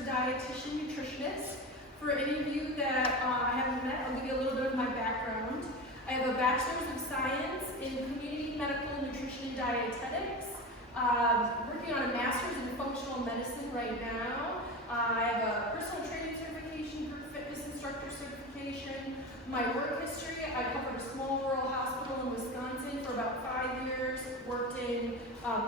Registered Dietitian Nutritionist. For any of you that I haven't met, I'll give you a little bit of my background. I have a Bachelor's of Science in Community Medical Nutrition and Dietetics. Working on a Master's in Functional Medicine right now. I have a personal training certification, group fitness instructor certification. My work history, I covered a small rural hospital in Wisconsin for about 5 years. Worked in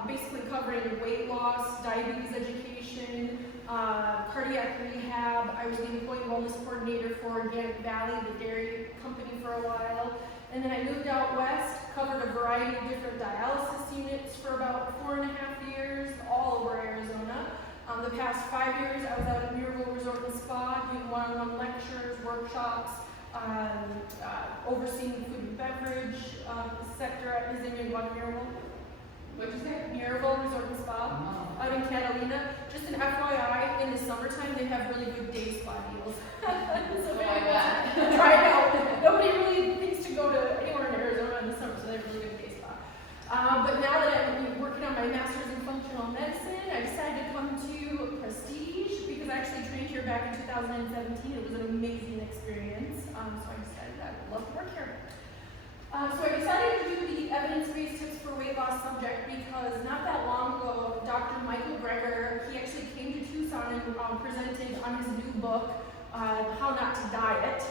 basically covering weight loss, diabetes education, cardiac rehab. I was the employee wellness coordinator for Organic Valley, the dairy company, for a while. And then I moved out west, covered a variety of different dialysis units for about 4.5 years, all over Arizona. The past 5 years, I was out at Murrayville Resort and Spa doing one-on-one lectures, workshops, overseeing the food and beverage sector at Murrayville. What'd you say? Murrayville Resort and Spa out in Catalina. Just an FYI, in the summertime they have really good day spa deals. So try it out. Nobody really thinks to go to anywhere in Arizona in the summer, so they have really good day spa. But now that I'm working on my Master's in Functional Medicine, I decided to come to Prestige because I actually trained here back in 2017. It was an amazing experience. So I decided I would love to work here. So I decided to do the evidence-based tips for weight loss subject because not that long ago, Dr. Michael Greger, he actually came to Tucson and presented on his new book, How Not to Diet.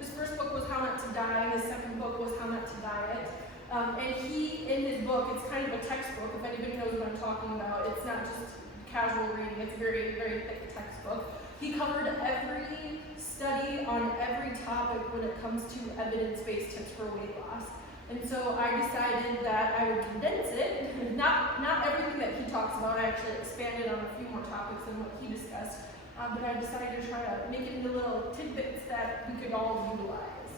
His first book was How Not to Die, his second book was How Not to Diet. And he, in his book, it's kind of a textbook, if anybody knows what I'm talking about. It's not just casual reading, it's a very, very thick textbook. He covered every study on every topic when it comes to evidence-based tips for weight loss. And so I decided that I would condense it. Not everything that he talks about, I actually expanded on a few more topics than what he discussed. But I decided to try to make it into little tidbits that we could all utilize.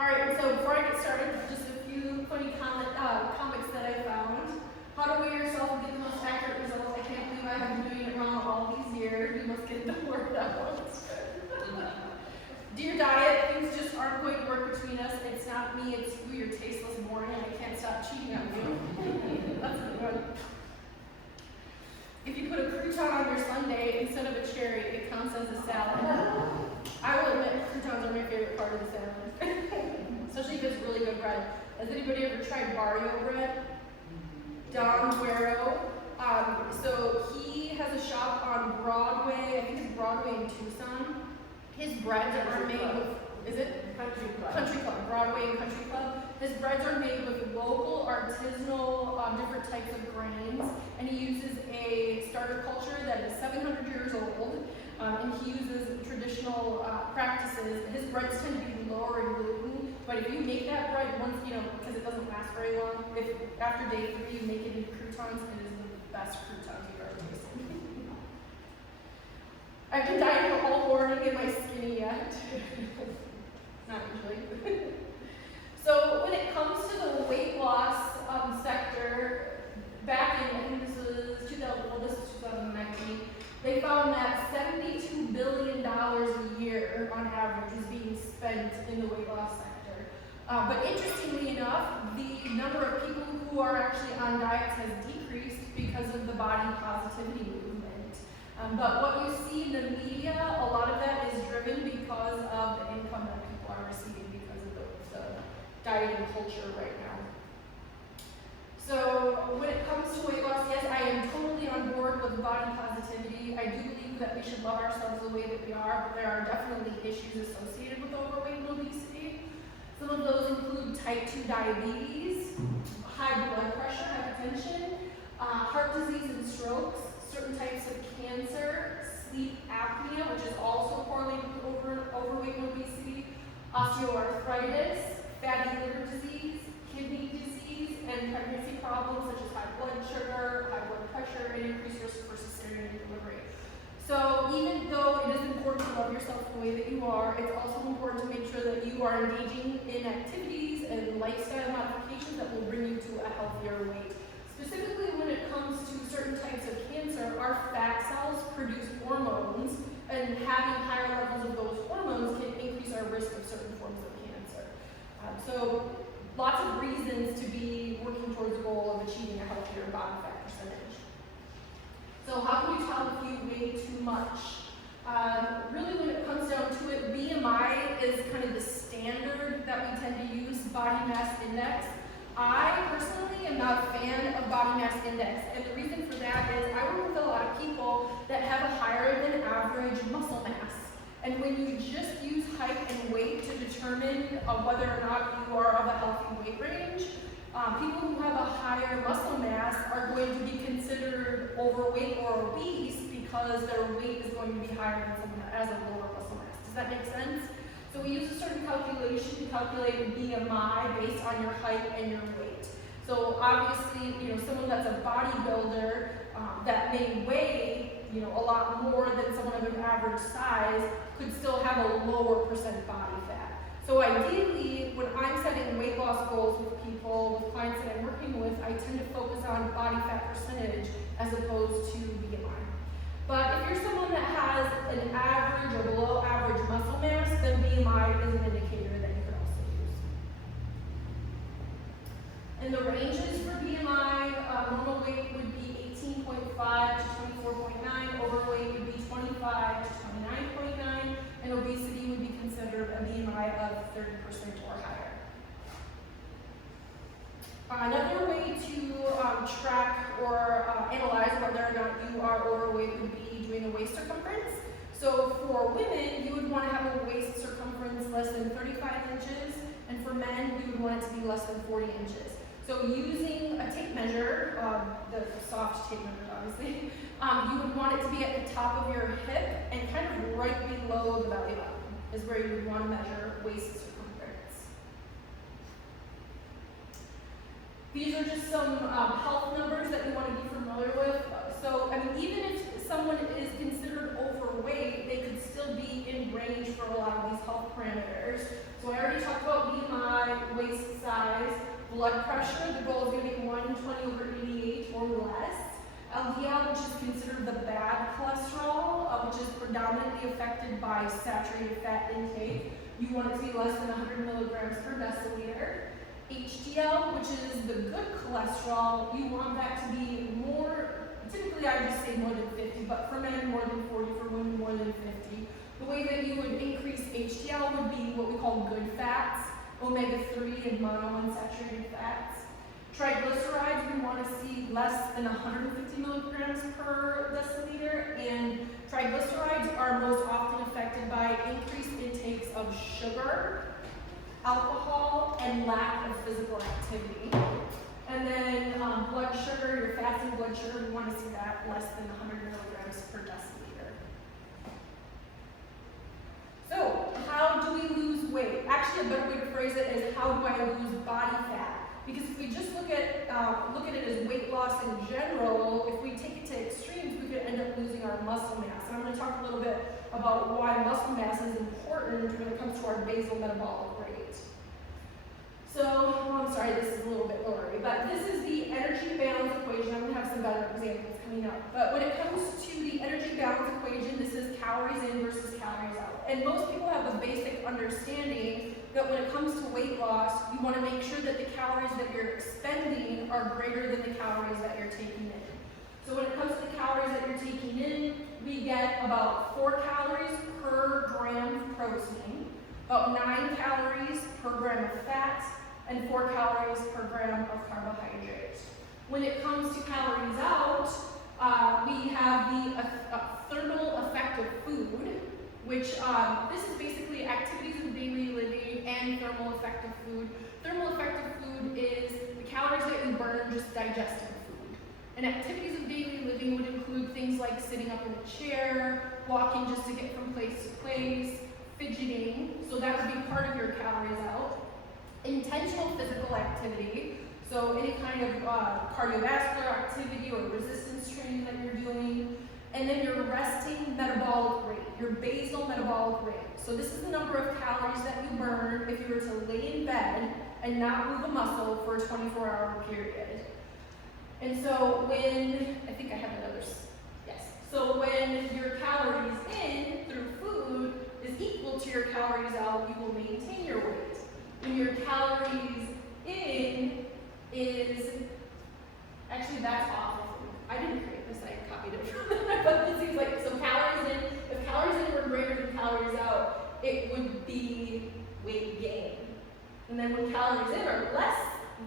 Alright, so before I get started, just a few funny comics that I found. How to weigh yourself and get the most accurate results. I can't believe I have been doing it wrong all these years. You must get the word out. Dear Diet, things just aren't going to work between us. It's not me, it's you, you're tasteless, boring, and I can't stop cheating on you. That's a good one. If you put a crouton on your sundae instead of a cherry, it counts as a salad. I will admit, croutons are my favorite part of the salad. Especially if it's really good bread. Has anybody ever tried barrio bread? Don Guero. So he has a shop on Broadway, I think it's Broadway in Tucson. His breads are made with, is it? Country Club. Country Club, Broadway and Country Club. His breads are made with local, artisanal, different types of grains. And he uses a starter culture that is 700 years old. And he uses traditional practices. His breads tend to be lower in gluten. But if you make that bread once, because it doesn't last very long, if after day 3 you make it into croutons, it is the best croutons you've ever tasted. I've been dieting for all morning. Am I skinny yet? Not usually. So when it comes to the weight loss sector, back in, I think this was 2019, they found that $72 billion a year on average is being spent in the weight loss sector. But interestingly enough, the number of people who are actually on diets has decreased because of the body positivity movement. But what you see in the media, a lot of that is driven because of the income that people are receiving because of the dieting culture right now. So when it comes to weight loss, yes, I am totally on board with body positivity. I do believe that we should love ourselves the way that we are, but there are definitely issues associated with overweight and obesity. Some of those include type 2 diabetes, high blood pressure, hypertension, heart disease and strokes, certain types of cancer, sleep apnea, which is also correlated with overweight and obesity, osteoarthritis, fatty liver disease, kidney disease, and pregnancy problems such as high blood sugar, high blood pressure, and increased risk for cesarean delivery. So even though it is important to love yourself the way that you are, it's also important to make sure that you are engaging in activities and lifestyle modifications that will bring you to a healthier weight. Specifically when it comes to certain types of cancer, our fat cells produce hormones, and having higher levels of those hormones can increase our risk of certain forms of cancer. So lots of reasons to be working towards the goal of achieving a healthier body fat percentage. So how can you tell if you weigh too much? Really, when it comes down to it, BMI is kind of the standard that we tend to use, body mass index. I personally am not a fan of body mass index, and the reason for that is I work with a lot of people that have a higher than average muscle mass. And when you just use height and weight to determine whether or not you are of a healthy weight range, people who have a higher muscle mass are going to be considered overweight or obese because their weight is going to be higher than someone that has a lower muscle mass. Does that make sense? So we use a certain calculation to calculate BMI based on your height and your weight. So obviously, someone that's a bodybuilder that may weigh, a lot more than someone of an average size could still have a lower percent body fat. So ideally, when I'm setting weight loss goals with people, with clients that I'm working with, I tend to focus on body fat percentage as opposed to BMI. But if you're someone that has an average or below average muscle mass, then BMI is an indicator that you could also use. And the ranges for BMI, normal weight would be 18.5 to 24.9, overweight would be 25 to 29.9, and obesity would be considered a BMI of 30% or higher. Another way to track or analyze whether or not you are overweight would be doing a waist circumference. So for women, you would want to have a waist circumference less than 35 inches, and for men, you would want it to be less than 40 inches. So using a tape measure, the soft tape measure obviously, you would want it to be at the top of your hip and kind of right below the belly button is where you would want to measure waist circumference. These are just some health numbers that you want to be familiar with. So, even if someone is considered overweight, they could still be in range for a lot of these health parameters. So I already talked about BMI, waist size, blood pressure. The goal is going to be 120/88 or less. LDL, which is considered the bad cholesterol, which is predominantly affected by saturated fat intake. You want it to be less than 100 milligrams per deciliter. HDL, which is the good cholesterol, you want that to be more, typically I would just say more than 50, but for men more than 40, for women more than 50. The way that you would increase HDL would be what we call good fats, omega-3 and monounsaturated fats. Triglycerides, we want to see less than 150 milligrams per deciliter, and triglycerides are most often affected by increased intakes of sugar, alcohol, and lack of physical activity. And then blood sugar, your fasting blood sugar, we want to see that less than 100 milligrams per deciliter. So, how do we lose weight? Actually, a better way to phrase it is, how do I lose body fat? Because if we just look at it as weight loss in general, if we take it to extremes, we could end up losing our muscle mass. And I'm going to talk a little bit about why muscle mass is important when it comes to our basal metabolic rate. So, I'm sorry, this is a little bit blurry, but this is the energy balance equation. I'm going to have some better examples coming up. But when it comes to the energy balance equation, this is calories in versus calories out. And most people have a basic understanding that when it comes to weight loss, you want to make sure that the calories that you're expending are greater than the calories that you're taking in. So when it comes to the calories that you're taking in, we get about 4 calories per gram of protein, about 9 calories per gram of fat, and 4 calories per gram of carbohydrate. When it comes to calories out, we have the thermal effect of food, which this is basically activities of daily living and thermal effect of food. Thermal effect of food is the calories that you burn just digesting food. And activities of daily living would include things like sitting up in a chair, walking just to get from place to place, fidgeting, so that would be part of your calories out. Intentional physical activity, so any kind of cardiovascular activity or resistance training that you're doing. And then your resting metabolic rate, your basal metabolic rate. So this is the number of calories that you burn if you were to lay in bed and not move a muscle for a 24-hour period. And so when, I think I have another, yes. So when your calories in through food is equal to your calories out, you will maintain your weight. When your calories in is, actually that's off. I didn't create this, I copied it from And then when calories in are less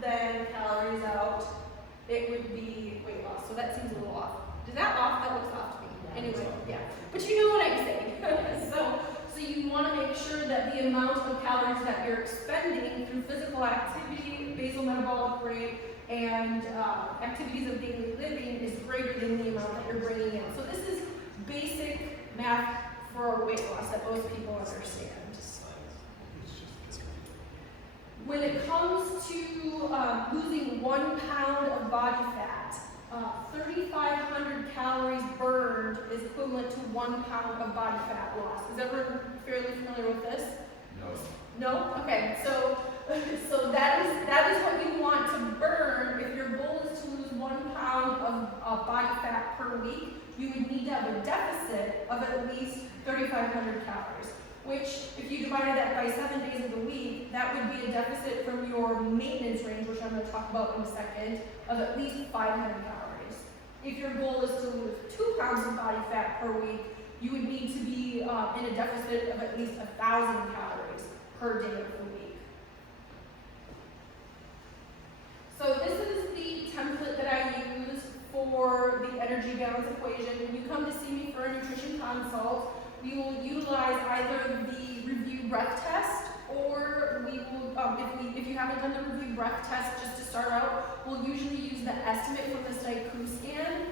than calories out, it would be weight loss. So that seems a little off. Is that off? That looks off to me. Anyway, yeah. But you know what I'm saying. So you want to make sure that the amount of calories that you're expending through physical activity, basal metabolic rate, and activities of daily living is greater than the amount that you're bringing in. So this is basic math for weight loss that most people understand. When it comes to losing 1 pound of body fat, 3,500 calories burned is equivalent to 1 pound of body fat loss. Is everyone fairly familiar with this? No. No? Okay, so that is what you want to burn. If your goal is to lose 1 pound of body fat per week, you would need to have a deficit of at least 3,500 calories, which if you divided that by 7 days of the week, that would be a deficit from your maintenance range, which I'm going to talk about in a second, of at least 500 calories. If your goal is to lose 2 pounds of body fat per week, you would need to be in a deficit of at least 1,000 calories per day of the week. So this is the template that I use for the energy balance equation. When you come to see me for a nutrition consult, we will utilize either the review breath test, or we will, if you haven't done the review breath test just to start out, we'll usually use the estimate from the SIQ scan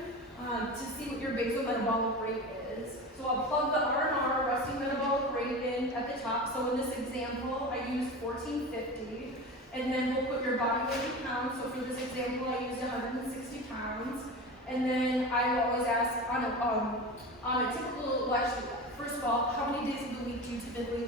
to see what your basal metabolic rate is. So I'll plug the R&R, resting metabolic rate, in at the top. So in this example, I used 1450, and then we'll put your body weight in pounds. So for this example, I used 160 pounds, and then I will always ask on a typical lecture. First of all, how many days of the week do you typically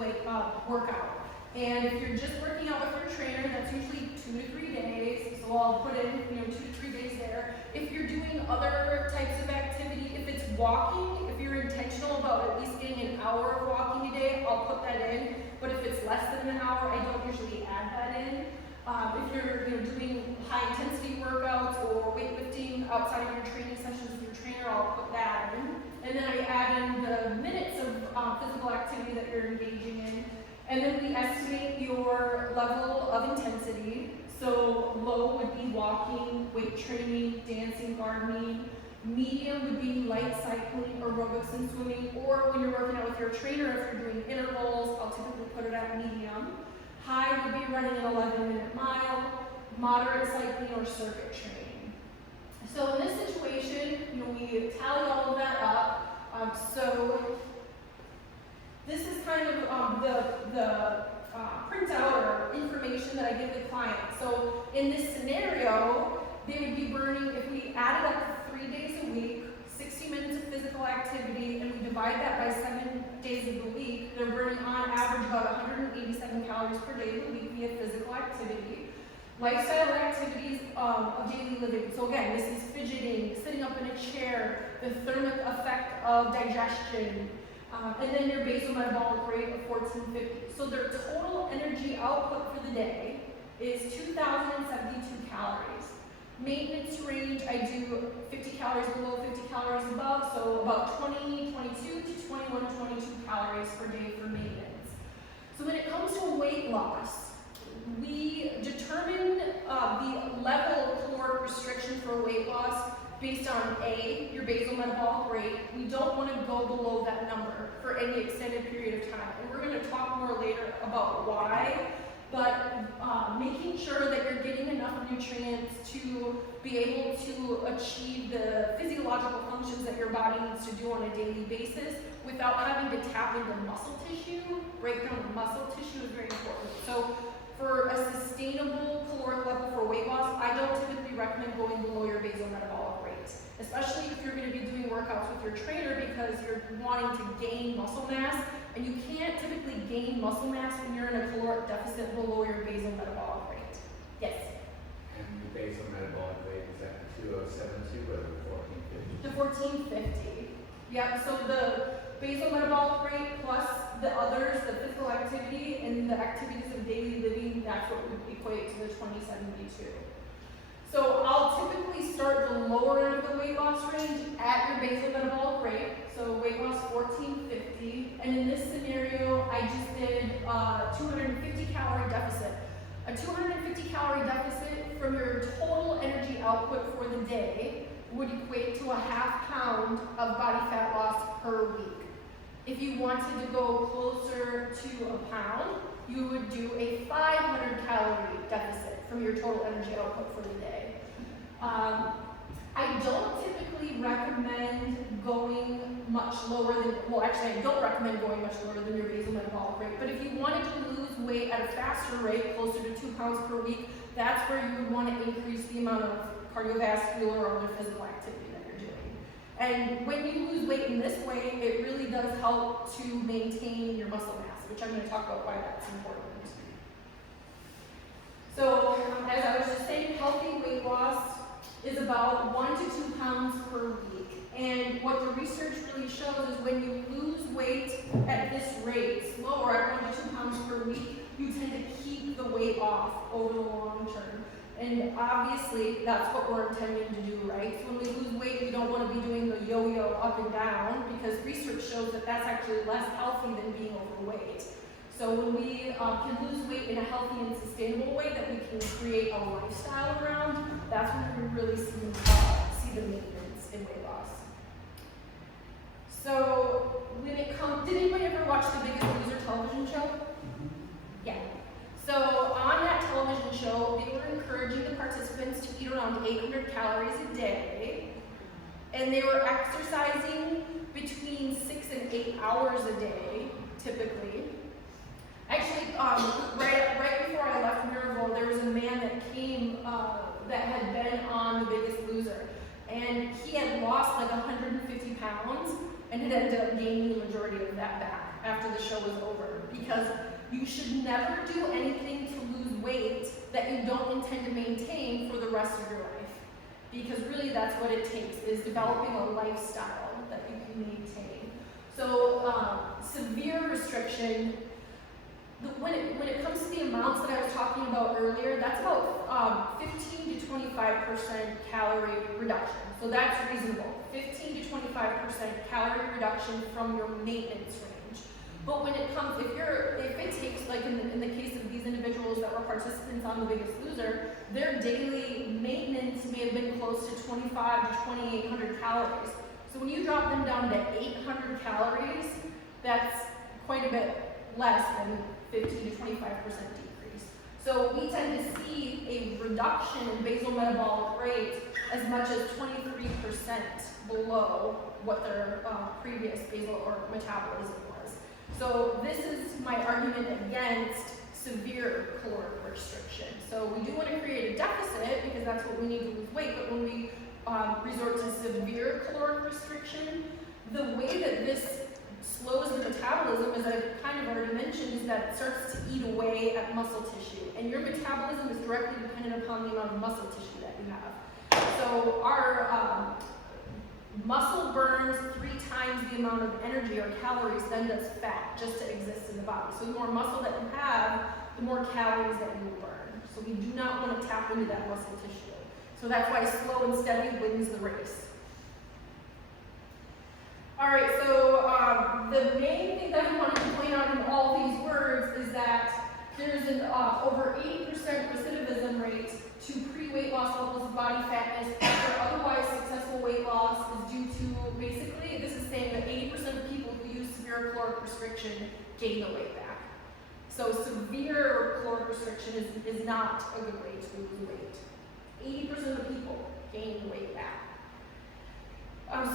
work out? And if you're just working out with your trainer, that's usually 2 to 3 days. So I'll put in 2 to 3 days there. If you're doing other types of activity, if it's walking, if you're intentional about at least getting an hour of walking a day, I'll put that in. But if it's less than an hour, I don't usually add that in. If you're doing high intensity workouts or weightlifting outside of your training sessions with your trainer, I'll put that in. And then I add in the minutes of physical activity that you're engaging in. And then we estimate your level of intensity. So low would be walking, weight training, dancing, gardening. Medium would be light cycling, aerobics, and swimming. Or when you're working out with your trainer, if you're doing intervals, I'll typically put it at medium. High would be running an 11-minute mile, moderate cycling, or circuit training. So in this situation, we tally all of that up. So this is kind of the printout or information that I give the client. So in this scenario, they would be burning, if we added up 3 days a week, 60 minutes of physical activity, and we divide that by 7 days of the week, they're burning on average about 187 calories per day of the week via physical activity. Lifestyle activities of daily living. So again, this is fidgeting, sitting up in a chair, the thermic effect of digestion, and then your basal metabolic rate of 1450. So their total energy output for the day is 2,072 calories. Maintenance range, I do 50 calories below, 50 calories above, so about 22 to 21, 22 calories per day for maintenance. So when it comes to weight loss, we determine the level of caloric restriction for weight loss based on A, your basal metabolic rate. We don't want to go below that number for any extended period of time. And we're going to talk more later about why, but making sure that you're getting enough nutrients to be able to achieve the physiological functions that your body needs to do on a daily basis without having to tap into muscle tissue. Break down the muscle tissue is very important. So for a sustainable caloric level for weight loss, I don't typically recommend going below your basal metabolic rate, especially if you're going to be doing workouts with your trainer because you're wanting to gain muscle mass, and you can't typically gain muscle mass when you're in a caloric deficit below your basal metabolic rate. Yes? And the basal metabolic rate, is that the 2072 or the 1450? The 1450. Yeah, so the basal metabolic rate plus the others, the physical activity and the activities of daily living, that's what would equate to the 2072. So I'll typically start the lower end of the weight loss range at your basal metabolic rate. So weight loss 1450. And in this scenario, I just did 250 calorie deficit. A 250 calorie deficit from your total energy output for the day would equate to a ½ pound of body fat loss per week. If you wanted to go closer to a pound, you would do a 500 calorie deficit from your total energy output for the day. I don't typically recommend going much lower than, well actually I don't recommend going much lower than your basal metabolic rate, but if you wanted to lose weight at a faster rate, closer to 2 pounds per week, that's where you would want to increase the amount of cardiovascular or other physical activity that you're doing. And when you lose weight in this way, it really does help to maintain your muscle mass, which I'm going to talk about why that's important. So, as I was just saying, healthy weight loss is about 1 to 2 pounds per week. And what the research really shows is when you lose weight at this rate, slower at 1 to 2 pounds per week, you tend to keep the weight off over the long term. And obviously, that's what we're intending to do, right? So when we lose weight, we don't want to be doing the yo-yo up and down, because research shows that that's actually less healthy than being overweight. So when we can lose weight in a healthy and sustainable way that we can create a lifestyle around, that's when we really see the maintenance in weight loss. So when it comes, did anybody ever watch The Biggest Loser television show? Yeah. So on that television show, they were encouraging the participants to eat around 800 calories a day, and they were exercising between 6 and 8 hours a day, typically. Actually, right before I left Miracle, there was a man that came that had been on The Biggest Loser, and he had lost like 150 pounds and had ended up gaining the majority of that back after the show was over, because you should never do anything to lose weight that you don't intend to maintain for the rest of your life, because really that's what it takes, is developing a lifestyle that you can maintain. So severe restriction, when it comes to the amounts that I was talking about earlier, that's about 15 to 25% calorie reduction. So that's reasonable. 15 to 25% calorie reduction from your maintenance range. But when it comes, if it takes, like in the case of these individuals that were participants on The Biggest Loser, their daily maintenance may have been close to 25 to 2,800 calories. So when you drop them down to 800 calories, that's quite a bit less than 15 to 25% decrease. So we tend to see a reduction in basal metabolic rate as much as 23% below what their previous basal or metabolism was. So this is my argument against severe caloric restriction. So we do want to create a deficit because that's what we need to lose weight, but when we resort to severe caloric restriction, the way that this slows the metabolism, as I've kind of already mentioned, is that it starts to eat away at muscle tissue. And your metabolism is directly dependent upon the amount of muscle tissue that you have. So our muscle burns 3 times the amount of energy or calories than does fat just to exist in the body. So the more muscle that you have, the more calories that you will burn. So we do not want to tap into that muscle tissue. So that's why slow and steady wins the race. Alright, so the main thing that I wanted to point out in all these words is that there's an over 80% recidivism rate to pre-weight loss levels of body fatness after otherwise successful weight loss is due to, basically, this is saying that 80% of people who use severe caloric restriction gain the weight back. So severe caloric restriction is not a good way to lose weight. 80% of the people gain the weight back.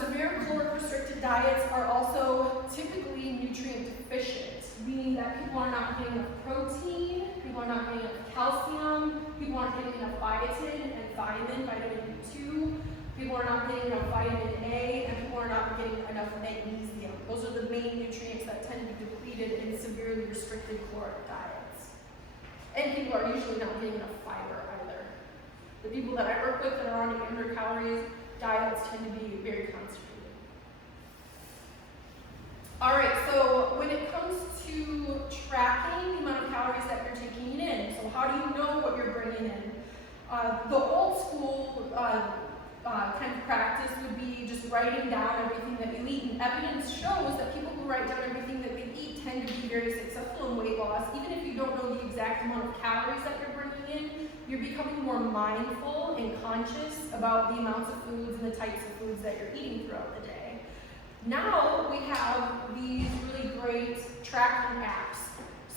Severe caloric restricted diets are also typically nutrient deficient, meaning that people are not getting enough protein, people are not getting enough calcium, people aren't getting enough biotin and vitamin B2, people are not getting enough vitamin A, and people are not getting enough magnesium. Those are the main nutrients that tend to be depleted in severely restricted caloric diets. And people are usually not getting enough fiber either. The people that I work with that are on 800 calories, diets tend to be very constipated. Alright, so when it comes to tracking the amount of calories that you're taking in, so how do you know what you're bringing in? The old school kind of practice would be just writing down everything that you eat, and evidence shows that people who write down everything that they eat tend to be very successful in weight loss, even if you don't know the exact amount of calories that you're bringing becoming more mindful and conscious about the amounts of foods and the types of foods that you're eating throughout the day. Now we have these really great tracking apps.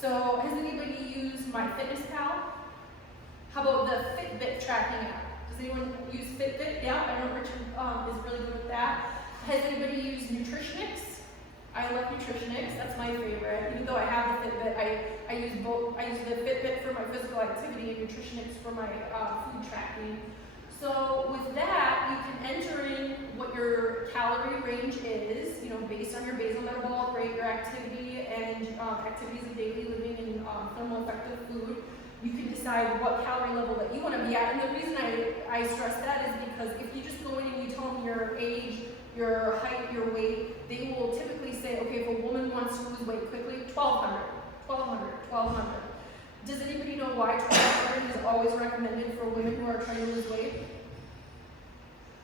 So has anybody used MyFitnessPal? How about the Fitbit tracking app? Does anyone use Fitbit? Yeah, I know Richard is really good with that. Has anybody used Nutritionix? I love Nutritionix, that's my favorite. Even though I have the Fitbit, I use both. I use the Fitbit for my physical activity and Nutritionix for my food tracking. So with that, you can enter in what your calorie range is, based on your basal metabolic rate, your activity, and activities of daily living and thermal effective food. You can decide what calorie level that you want to be at. And the reason I stress that is because if you just go in and you tell them your age, your height, your weight, they will typically say, okay, if a woman wants to lose weight quickly, 1,200. Does anybody know why 1,200 is always recommended for women who are trying to lose weight?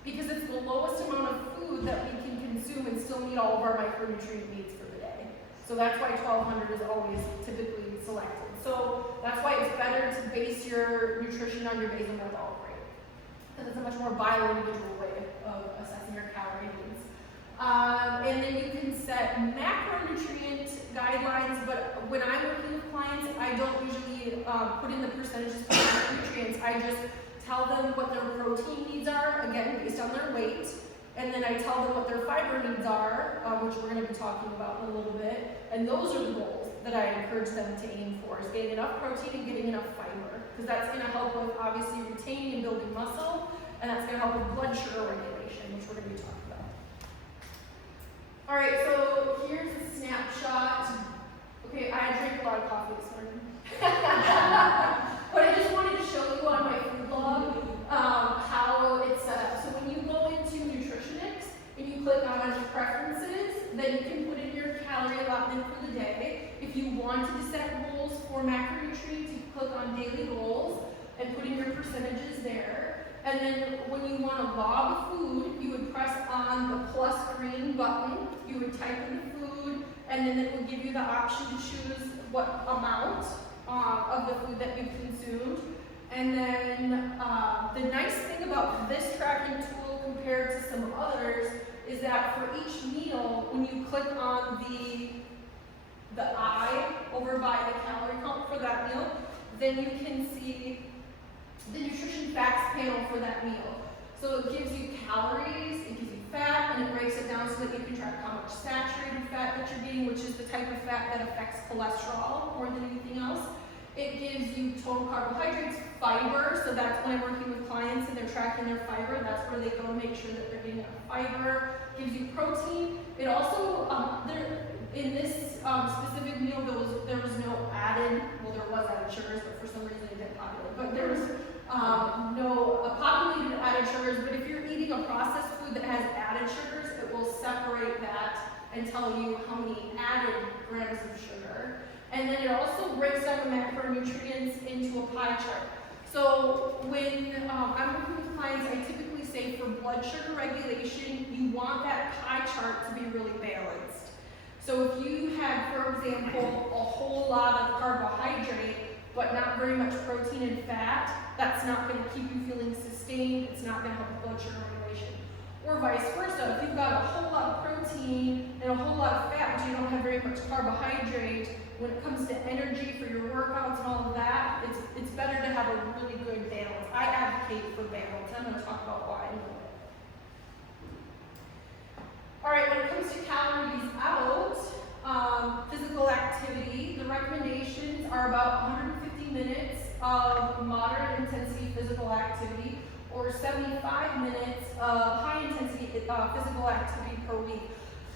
Because it's the lowest amount of food that we can consume and still meet all of our micronutrient needs for the day. So that's why 1,200 is always typically selected. So that's why it's better to base your nutrition on your basal metabolic rate. Because it's a much more bio-individual way of assessing your calorie needs. And then you can set macronutrient guidelines, but when I'm working with clients, I don't usually put in the percentages for macronutrients. I just tell them what their protein needs are, again, based on their weight. And then I tell them what their fiber needs are, which we're going to be talking about in a little bit. And those are the goals that I encourage them to aim for, is getting enough protein and getting enough fiber. Because that's going to help with, obviously, retaining and building muscle. And that's going to help with blood sugar regulation, which we're going to be talking about. All right, so here's a snapshot. Okay, I drank a lot of coffee this morning. But I just wanted to show you on my food blog how it's set up. So when you go into Nutritionix and you click on preferences, then you can put in your calorie allotment for the day. If you wanted to set goals for macronutrients, you click on daily goals and put in your percentages there. And then when you want to log food, you would press on the plus green button. You would type in the food, and then it will give you the option to choose what amount of the food that you've consumed. And then the nice thing about this tracking tool compared to some others is that for each meal, when you click on the eye over by the calorie count for that meal, then you can see the nutrition facts panel for that meal. So it gives you calories, it gives you fat, and it breaks it down so that you can track how much saturated fat that you're getting, which is the type of fat that affects cholesterol more than anything else. It gives you total carbohydrates, fiber, so that's when I'm working with clients and they're tracking their fiber, that's where they go to make sure that they're getting enough fiber. It gives you protein. It also, in this specific meal, there was no added, well, there was added sugars, but for some reason it didn't populate. But there was no populated added sugars, but if you're eating a processed food that has added sugars, it will separate that and tell you how many added grams of sugar. And then it also breaks down the macronutrients into a pie chart. So when I'm working with clients, I typically say for blood sugar regulation, you want that pie chart to be really balanced. So if you had, for example, a whole lot of carbohydrate, but not very much protein and fat, that's not going to keep you feeling sustained, it's not going to help with blood sugar regulation. Or vice versa, if you've got a whole lot of protein and a whole lot of fat, but you don't have very much carbohydrate, when it comes to energy for your workouts and all of that, it's better to have a really good balance. I advocate for balance. I'm going to talk about why in a minute. All right, when it comes to calories out, physical activity, the recommendations are about 150 minutes of moderate intensity physical activity or 75 minutes of high intensity physical activity per week.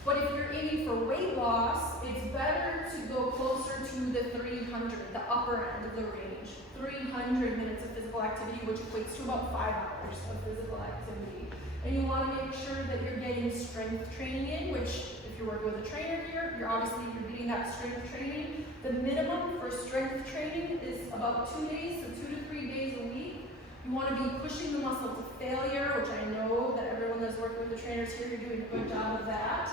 But if you're aiming for weight loss, it's better to go closer to the 300, the upper end of the range. 300 minutes of physical activity, which equates to about 5 hours of physical activity. And you want to make sure that you're getting strength training in, which if you're working with a trainer here, you're getting that strength training. The minimum for strength training is about 2 days, so 2 to 3 days a week. You want to be pushing the muscle to failure, which I know that everyone that's working with the trainers here, you're doing a good job of that.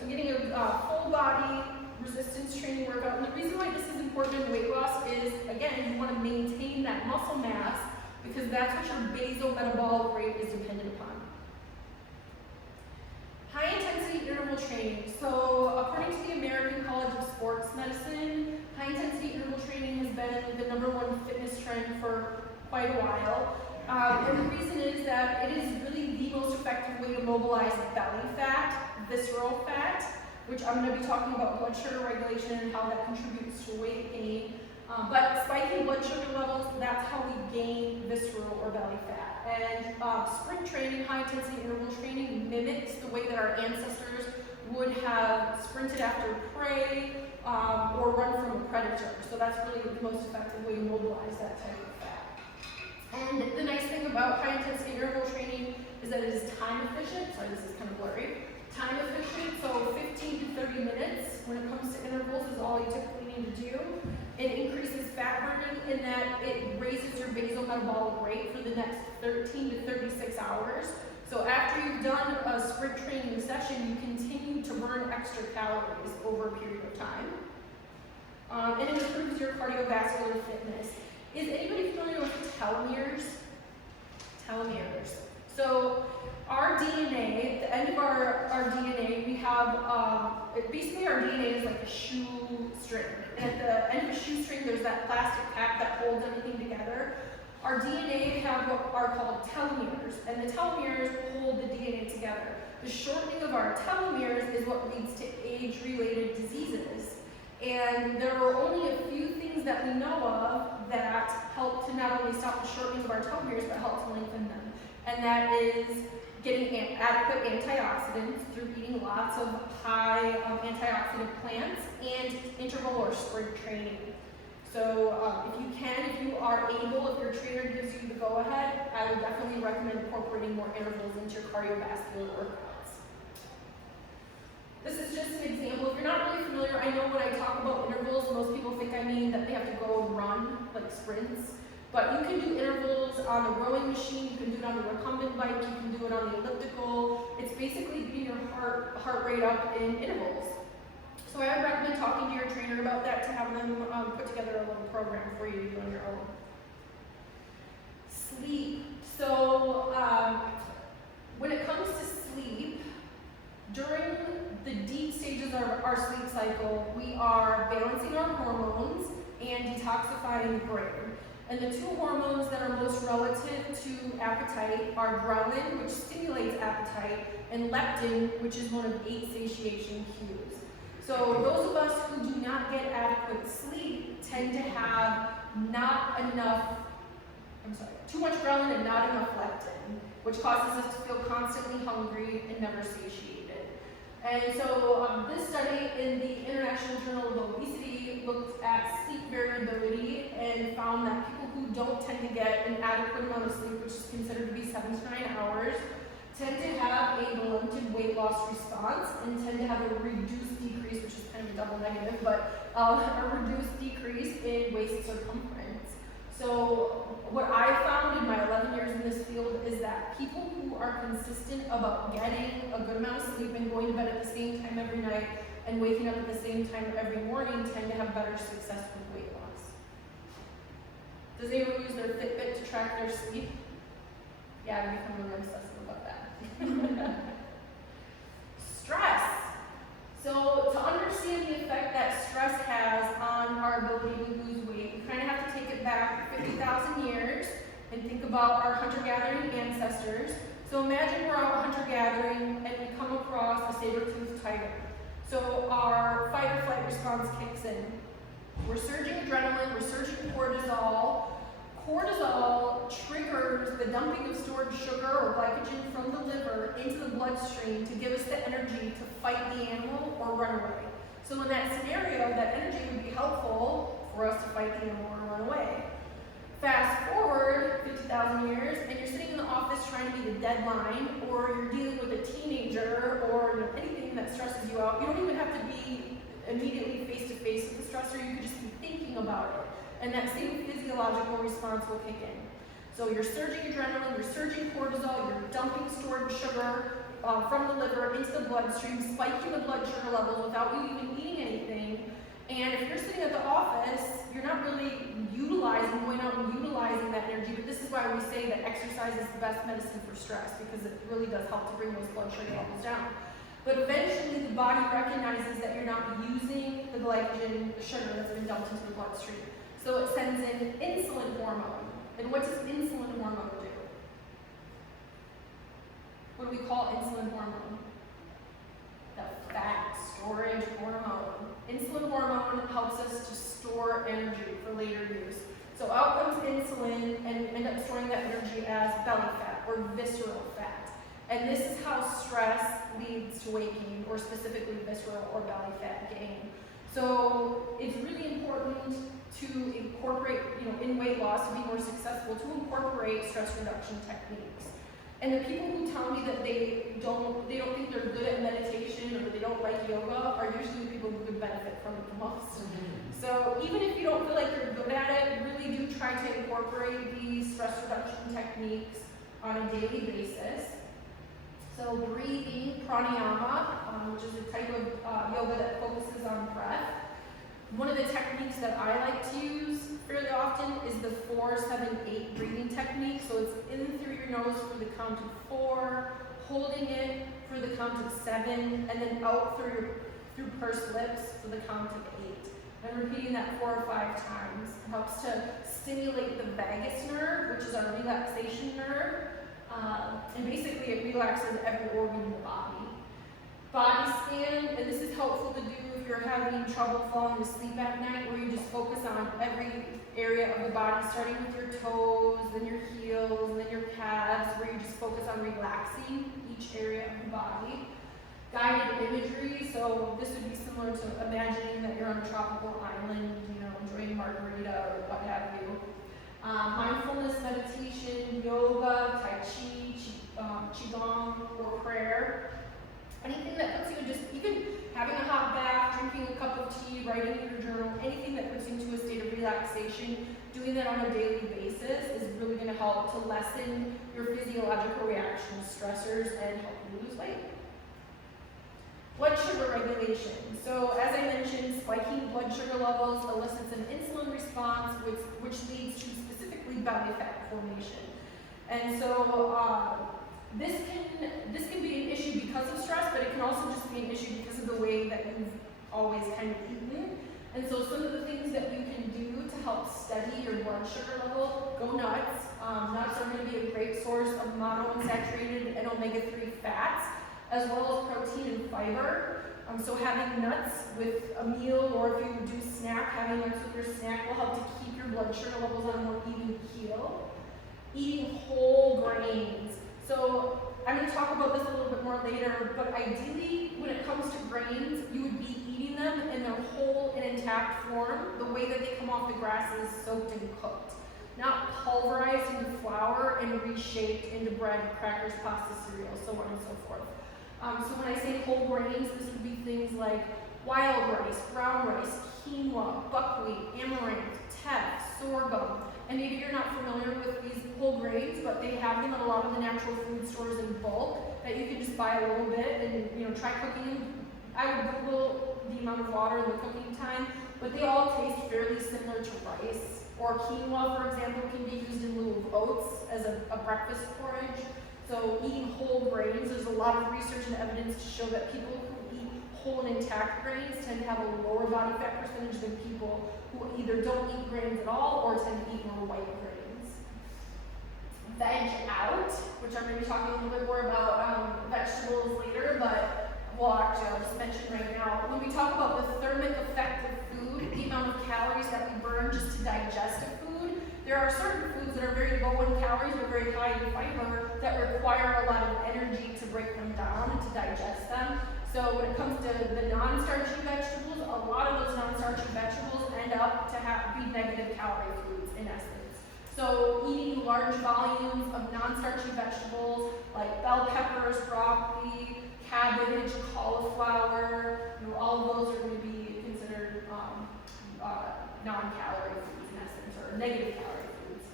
So getting a full body resistance training workout. And the reason why this is important in weight loss is, again, you want to maintain that muscle mass, because that's what your basal metabolic rate is dependent upon. High intensity interval training. So according to the American College of Sports Medicine, high intensity interval training has been the #1 fitness trend for quite a while. And the reason is that it is really the most effective way to mobilize belly fat, visceral fat, which I'm going to be talking about blood sugar regulation and how that contributes to weight gain. But spiking blood sugar levels, that's how we gain visceral or belly fat. And sprint training, high intensity interval training, mimics the way that our ancestors would have sprinted after prey or run from a predator. So that's really the most effective way to mobilize that type of fat. And the nice thing about high intensity interval training is that it is time efficient. Sorry, this is kind of blurry. Time efficient, so 15 to 30 minutes when it comes to intervals is all you typically need to do. It increases fat burning in that it raises your basal metabolic rate for the next 13 to 36 hours. So after you've done a sprint training session, you continue to burn extra calories over a period of time. And it improves your cardiovascular fitness. Is anybody familiar with telomeres? Telomeres. So our DNA, at the end of our DNA, we have, basically our DNA is like a shoe string. And at the end of a shoe string, there's that plastic pack that holds everything together. Our DNA have what are called telomeres, and the telomeres hold the DNA together. The shortening of our telomeres is what leads to age-related diseases. And there are only a few things that we know of that help to not only stop the shortening of our telomeres, but help to lengthen them. And that is getting adequate antioxidants through eating lots of high antioxidant plants and interval or sprint training. So if you are able, if your trainer gives you the go-ahead, I would definitely recommend incorporating more intervals into your cardiovascular workouts. This is just an example. If you're not really familiar, I know when I talk about intervals, most people think I mean that they have to go and run, like sprints. But you can do intervals on a rowing machine, you can do it on a recumbent bike, you can do it on the elliptical. It's basically getting your heart rate up in intervals. So I would recommend talking to your trainer about that to have them put together a little program for you to do on your own. Sleep. So when it comes to sleep, during the deep stages of our sleep cycle, we are balancing our hormones and detoxifying the brain. And the two hormones that are most relative to appetite are ghrelin, which stimulates appetite, and leptin, which is one of 8 satiation cues. So those of us who do not get adequate sleep tend to have too much ghrelin and not enough leptin, which causes us to feel constantly hungry and never satiated. And so this study in the International Journal of Obesity looked at sleep variability and found that people who don't tend to get an adequate amount of sleep, which is considered to be 7 to 9 hours, tend to have a blunted weight loss response and tend to have a reduced decrease, which is kind of a double negative, but a reduced decrease in waist circumference. So what I found in my 11 years in this field is that people who are consistent about getting a good amount of sleep and going to bed at the same time every night and waking up at the same time every morning tend to have better success with weight loss. Does anyone use their Fitbit to track their sleep? Yeah, I become really obsessive about that. Stress. So to understand the effect that stress has on our ability to lose weight, we kind of have to take it back 50,000 years and think about our hunter-gathering ancestors. So imagine we're out hunter-gathering and we come across a saber-toothed tiger. So our fight or flight response kicks in. We're surging adrenaline, we're surging cortisol. Cortisol triggers the dumping of stored sugar or glycogen from the liver into the bloodstream to give us the energy to fight the animal or run away. So in that scenario, that energy would be helpful for us to fight the animal or run away. Fast forward 50,000 years, and you're sitting in the office trying to meet a deadline, or you're dealing with a teenager, or anything that stresses you out. You don't even have to be immediately face-to-face with the stressor, you could just be thinking about it. And that same physiological response will kick in. So you're surging adrenaline, you're surging cortisol, you're dumping stored sugar from the liver into the bloodstream, spiking the blood sugar levels without you even eating anything. And if you're sitting at the office, you're not really going out and utilizing say that exercise is the best medicine for stress because it really does help to bring those blood sugar levels down. But eventually the body recognizes that you're not using the glycogen, the sugar that's been dumped into the bloodstream. So it sends in insulin hormone. And what does insulin hormone do? What do we call insulin hormone? The fat storage hormone. Insulin hormone helps us to store energy for later use. So out comes insulin and end up storing that energy as belly fat or visceral fat. And this is how stress leads to weight gain, or specifically visceral or belly fat gain. So it's really important to incorporate, in weight loss to be more successful, to incorporate stress reduction techniques. And the people who tell me that they don't think they're good at meditation or they don't like yoga are usually the people who would benefit from it the most. So even if you don't feel like you're good at it, really do try to incorporate these stress reduction techniques on a daily basis. So breathing, pranayama, which is a type of yoga that focuses on breath. One of the techniques that I like to use fairly often is the 4-7-8 breathing technique. So it's in through your nose for the count of 4, holding it for the count of 7, and then out through pursed lips for the count of 8. And repeating that 4 or 5 times helps to stimulate the vagus nerve, which is our relaxation nerve. And basically it relaxes every organ in the body. Body scan, and this is helpful to do if you're having trouble falling asleep at night, where you just focus on every area of the body, starting with your toes, then your heels, and then your calves, where you just focus on relaxing each area of the body. Guided imagery, so this would be similar to imagining that you're on a tropical island, enjoying a margarita or what have you. Mindfulness meditation, yoga, tai chi, qigong, or prayer. Anything that puts you in even having a hot bath, drinking a cup of tea, writing in your journal, anything that puts you into a state of relaxation, doing that on a daily basis is really going to help to lessen your physiological reaction to stressors and help you lose weight. Blood sugar regulation. So as I mentioned, spiking blood sugar levels elicits an insulin response, which leads to specifically belly fat formation. And so this can be an issue because of stress, but it can also just be an issue because of the way that you've always kind of eaten. And so some of the things that you can do to help steady your blood sugar level, go nuts. Nuts are going to be a great source of monounsaturated and omega-3 fats, as well as protein and fiber. So having nuts with a meal, or if you do snack, having nuts with your snack will help to keep your blood sugar levels on a more even keel. Eating whole grains. So I'm going to talk about this a little bit more later, but ideally when it comes to grains, you would be eating them in their whole and intact form, the way that they come off the grass is soaked and cooked. Not pulverized into flour and reshaped into bread, crackers, pasta, cereal, so on and so forth. So when I say whole grains, this would be things like wild rice, brown rice, quinoa, buckwheat, amaranth, teff, sorghum. And maybe you're not familiar with these whole grains, but they have them at a lot of the natural food stores in bulk that you can just buy a little bit and try cooking them. I would Google the amount of water and the cooking time, but they all taste fairly similar to rice. Or quinoa, for example, can be used in lieu of oats as a breakfast porridge. So eating whole grains, there's a lot of research and evidence to show that people who eat whole and intact grains tend to have a lower body fat percentage than people who either don't eat grains at all or tend to eat more white grains. Veg out, which I'm going to be talking a little bit more about vegetables later, but I'll just mention right now. When we talk about the thermic effect of food, the amount of calories that we burn just to digest a food, there are certain foods that are very low in calories but very high in fiber that require a lot of energy to break them down and to digest them. So when it comes to the non-starchy vegetables, a lot of those non-starchy vegetables end up to be negative calorie foods in essence. So eating large volumes of non-starchy vegetables like bell peppers, broccoli, cabbage, cauliflower, all of those are going to be considered non-calorie foods in essence, or negative calorie foods.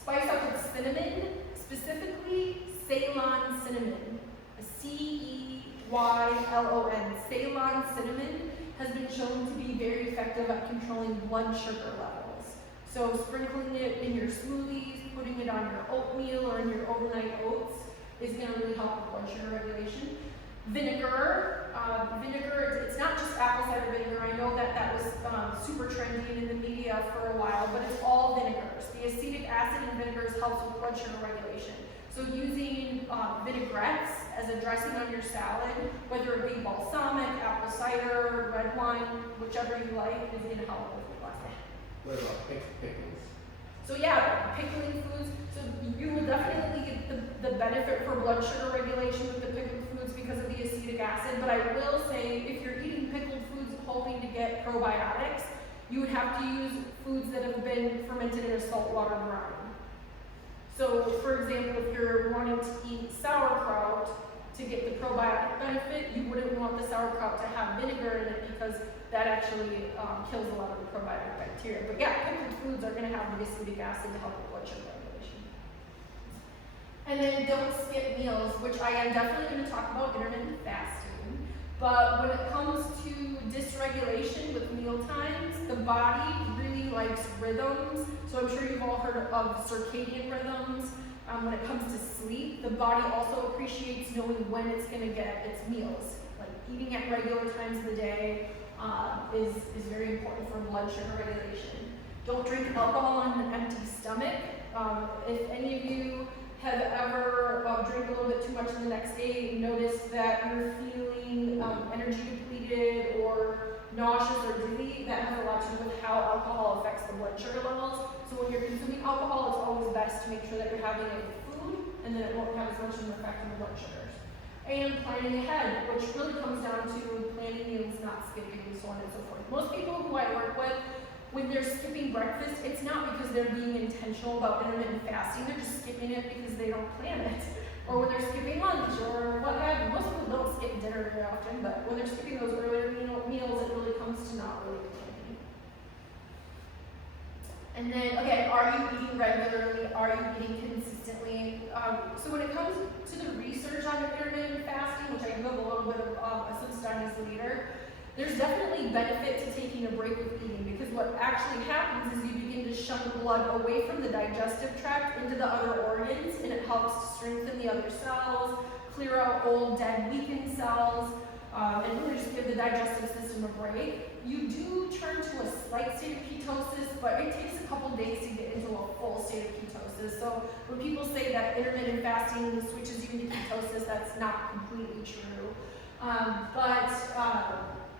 Spice up with cinnamon, specifically Ceylon cinnamon, C-E-Y-L-O-N. Ceylon cinnamon has been shown to be very effective at controlling blood sugar levels. So sprinkling it in your smoothies, putting it on your oatmeal or in your overnight oats is going to really help with blood sugar regulation. Vinegar, it's not just apple cider vinegar. I know that was super trendy in the media for a while, but it's all vinegars. The acetic acid in vinegars helps with blood sugar regulation. So using vinaigrettes as a dressing on your salad, whether it be balsamic, apple cider, red wine, whichever you like, is going to help with blood. What about pickles? So yeah, pickling foods. So you will definitely get the benefit for blood sugar regulation with the pickled foods because of the acetic acid. But I will say, if you're eating pickled foods hoping to get probiotics, you would have to use foods that have been fermented in a saltwater brine. So, for example, if you're wanting to eat sauerkraut to get the probiotic benefit, you wouldn't want the sauerkraut to have vinegar in it because that actually kills a lot of the probiotic bacteria. But yeah, pickled foods are going to have the acetic acid to help with blood sugar regulation. And then don't skip meals, which I am definitely going to talk about intermittent fasting. But when it comes to dysregulation with meal times, the body really likes rhythms. So I'm sure you've all heard of circadian rhythms. When it comes to sleep, the body also appreciates knowing when it's going to get its meals. Like eating at regular times of the day is very important for blood sugar regulation. Don't drink alcohol on an empty stomach. If any of you have ever drank a little bit too much the next day, noticed that you're feeling energy depleted or nauseous or dizzy, that has a lot to do with how alcohol affects the blood sugar levels. So when you're consuming alcohol, it's always best to make sure that you're having it with food, and then it won't have as much of an effect on the blood sugars. And planning ahead, which really comes down to planning meals, not skipping, so on and so forth. Most people who I work with, when they're skipping breakfast, it's not because they're being intentional about intermittent fasting, they're just skipping it because they don't plan it. Or when they're skipping lunch or what have you. Most people don't skip dinner very often, but when they're skipping those earlier meals, it really comes to not really planning. And then, again, are you eating regularly? Are you eating consistently? So when it comes to the research on intermittent fasting, which I do have a little bit of some studies later, there's definitely benefit to taking a break with eating, because what actually happens is you begin to shun blood away from the digestive tract into the other organs, and it helps to strengthen the other cells, clear out old, dead, weakened cells, and really just give the digestive system a break. You do turn to a slight state of ketosis, but it takes a couple days to get into a full state of ketosis. So when people say that intermittent fasting switches you into ketosis, that's not completely true.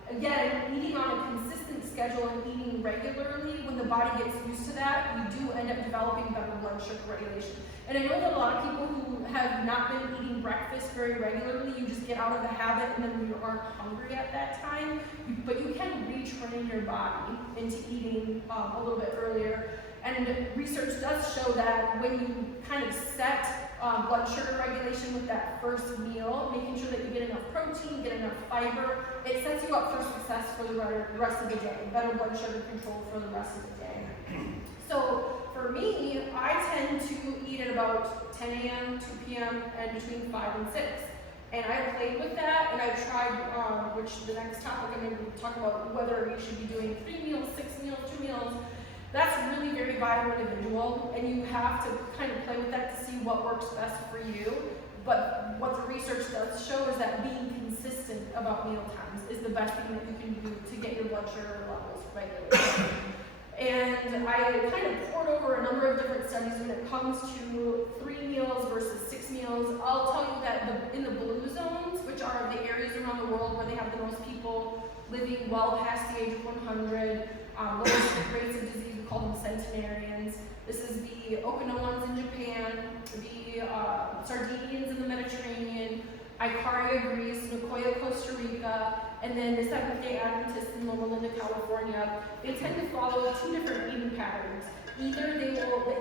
Again, eating on a consistent schedule and eating regularly, when the body gets used to that, you do end up developing better blood sugar regulation. And I know that a lot of people who have not been eating breakfast very regularly, you just get out of the habit and then you aren't hungry at that time. But you can retrain your body into eating a little bit earlier. And research does show that when you kind of set blood sugar regulation with that first meal, making sure that you get enough protein, get enough fiber, it sets you up for success for the rest of the day, better blood sugar control for the rest of the day. So for me, I tend to eat at about 10 a.m., 2 p.m., and between 5 and 6. And I played with that, and I've tried, which the next topic I'm going to talk about, whether you should be doing 3 meals, 6 meals, 2 meals. That's really very by individual, and you have to kind of play with that to see what works best for you. But what the research does show is that being consistent about meal times is the best thing that you can do to get your blood sugar levels regulated. And I kind of poured over a number of different studies when it comes to 3 meals versus 6 meals. I'll tell you that in the blue zones, which are the areas around the world where they have the most people living well past the age of 100, lowest rates of disease, we call them centenarians. This is the Okinawan in Japan, the Sardinians in the Mediterranean, Icaria, Greece, Nicoya, Costa Rica, and then the Seventh-day Adventists in Loma Linda, California. They tend to follow 2 different eating patterns. Either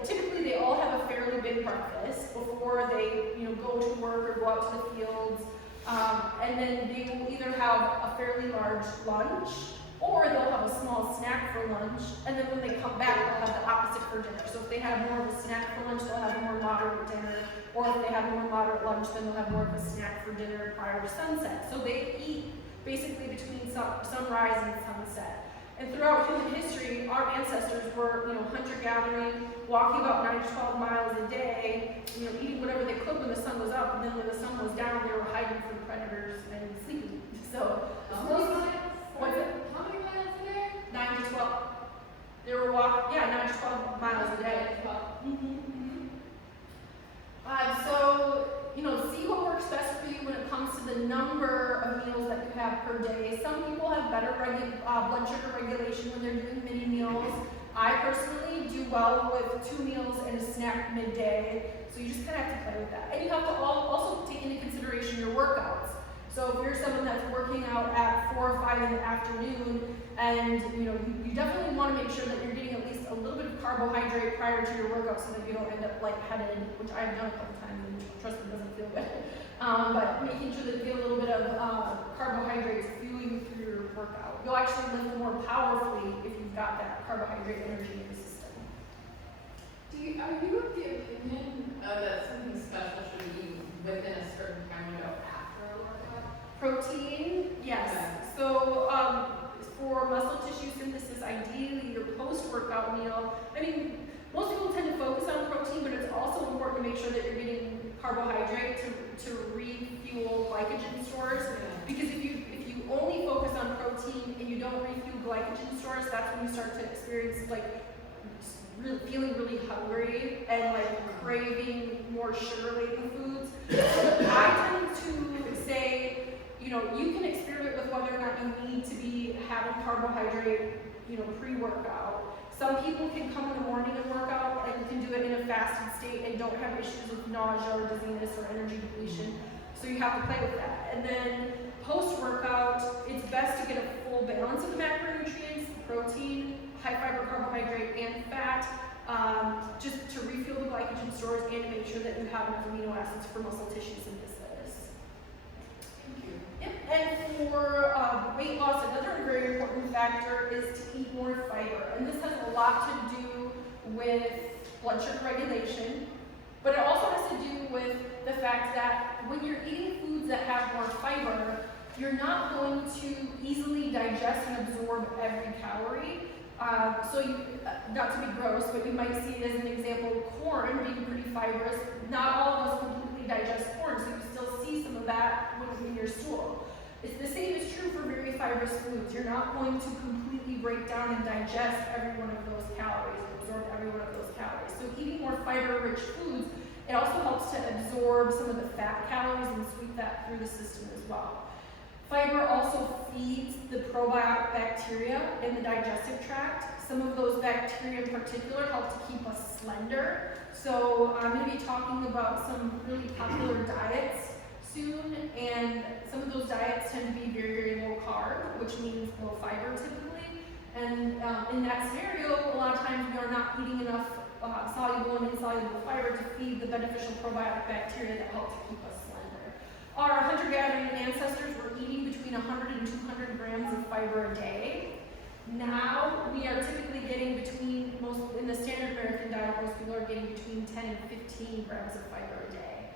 typically they all have a fairly big breakfast before they go to work or go out to the fields, and then they will either have a fairly large lunch, or they'll have a small snack for lunch, and then when they come back, they'll have the opposite for dinner. So if they have more of a snack for lunch, they'll have a more moderate dinner, or if they have a more moderate lunch, then they'll have more of a snack for dinner prior to sunset. So they eat basically between sunrise and sunset. And throughout human history, our ancestors were, hunter-gathering, walking about 9 to 12 miles a day, eating whatever they could when the sun was up, and then when the sun was down, they were hiding from predators and sleeping. So, How many miles a day? 9 to 12. They were 9 to 12 miles a day. See what works best for you when it comes to the number of meals that you have per day. Some people have better blood sugar regulation when they're doing mini meals. I personally do well with 2 meals and a snack midday. So you just kind of have to play with that. And you have to also take into consideration your workouts. So if you're someone that's working out at 4 or 5 in the afternoon, and you definitely want to make sure that you're getting at least a little bit of carbohydrate prior to your workout, so that you don't end up lightheaded, which I've done a couple times, and trust me, it doesn't feel good. But making sure that you get a little bit of carbohydrates fueling through your workout. You'll actually lift more powerfully if you've got that carbohydrate energy in the system. Are you of the opinion that something special should be within a certain time window after a workout? Protein, yes. Okay. So for muscle tissue synthesis, ideally your post-workout meal, most people tend to focus on protein, but it's also important to make sure that you're getting carbohydrate to refuel glycogen stores. Because if you only focus on protein and you don't refuel glycogen stores, that's when you start to experience feeling really hungry and craving more sugar-laden foods. I tend to say, you can experiment with whether or not you need to be having carbohydrate, pre-workout. Some people can come in the morning and work out and can do it in a fasted state and don't have issues with nausea or dizziness or energy depletion. So you have to play with that. And then post-workout, it's best to get a full balance of the macronutrients, protein, high fiber carbohydrate, and fat, just to refuel the glycogen stores and to make sure that you have enough amino acids for muscle tissue synthesis. Thank you. Yep. And for weight loss, another very important factor is to eat more fiber. And this has a lot to do with blood sugar regulation, but it also has to do with the fact that when you're eating foods that have more fiber, you're not going to easily digest and absorb every calorie. Not to be gross, but you might see it as an example, corn being pretty fibrous. Not all of us completely digest corn, so you still see some of that in your stool. It's the same is true for very fibrous foods. You're not going to completely break down and digest every one of those calories, or absorb every one of those calories. So eating more fiber-rich foods, it also helps to absorb some of the fat calories and sweep that through the system as well. Fiber also feeds the probiotic bacteria in the digestive tract. Some of those bacteria in particular help to keep us slender. So I'm going to be talking about some really popular diets soon, and some of those diets tend to be very, very low carb, which means low fiber typically. And in that scenario, a lot of times we are not eating enough soluble and insoluble fiber to feed the beneficial probiotic bacteria that help to keep us slender. Our hunter-gathering ancestors were eating between 100 and 200 grams of fiber a day. Now we are typically getting in the standard American diet, most people are getting between 10 and 15 grams of fiber a day.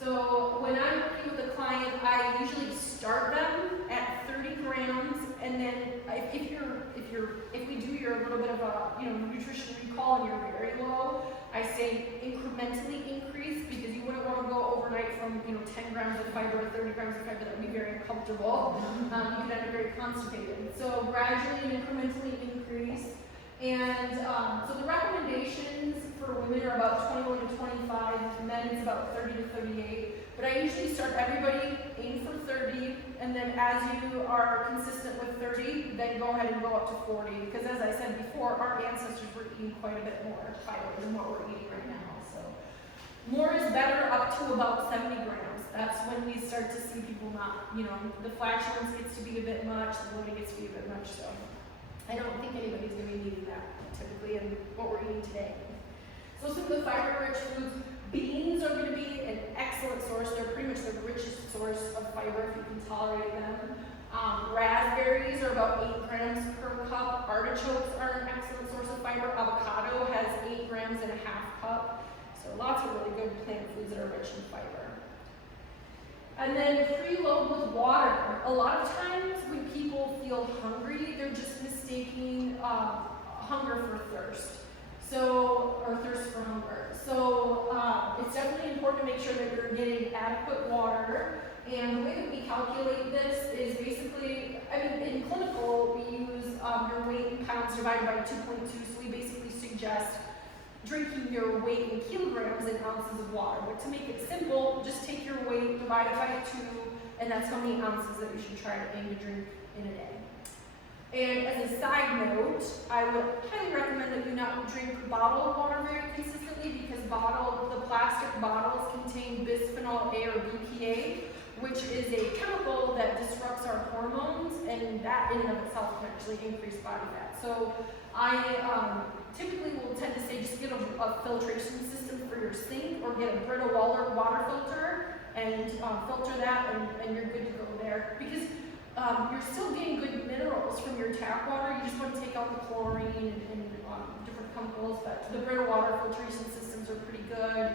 So when I'm working with a client, I usually start them at 30 grams, and then if we do your little bit of a nutrition recall and you're very low, I say incrementally increase, because you wouldn't want to go overnight from 10 grams of fiber to 30 grams of fiber. That would be very uncomfortable. You could end up very constipated. So gradually and incrementally increase. And so the recommendations for women are about 21 to 25, men is about 30 to 38. But I usually start everybody, aim for 30, and then as you are consistent with 30, then go ahead and go up to 40. Because as I said before, our ancestors were eating quite a bit more fiber than what we're eating right now. So more is better, up to about 70 grams. That's when we start to see people not, the flatulence gets to be a bit much, the bloating gets to be a bit much. So I don't think anybody's going to be needing that typically in what we're eating today. So some of the fiber-rich foods, beans are going to be an excellent source. They're pretty much the richest source of fiber if you can tolerate them. Raspberries are about 8 grams per cup. Artichokes are an excellent source of fiber. Avocado has 8 grams and a half cup. So lots of really good plant foods that are rich in fiber. And then preload with water. A lot of times when people feel hungry, they're just mistaking hunger for thirst. So, or thirst for hunger. So it's definitely important to make sure that you're getting adequate water. And the way that we calculate this is basically, I mean, in clinical, we use your weight in pounds divided by 2.2. So we basically suggest drinking your weight in kilograms and ounces of water. But to make it simple, just take your weight divided by 2, and that's how many ounces that you should try to aim to drink in a day. And as a side note, I would highly recommend that you not drink bottled water very consistently because the plastic bottles contain bisphenol A or BPA, which is a chemical that disrupts our hormones, and that in and of itself can actually increase body fat. So I typically will tend to say just get a filtration system for your sink or get a Brita water filter and filter that, and you're good to go there. Because you're still getting good minerals from your tap water. You just want to take out the chlorine and different chemicals, but the Brita water filtration systems are pretty good.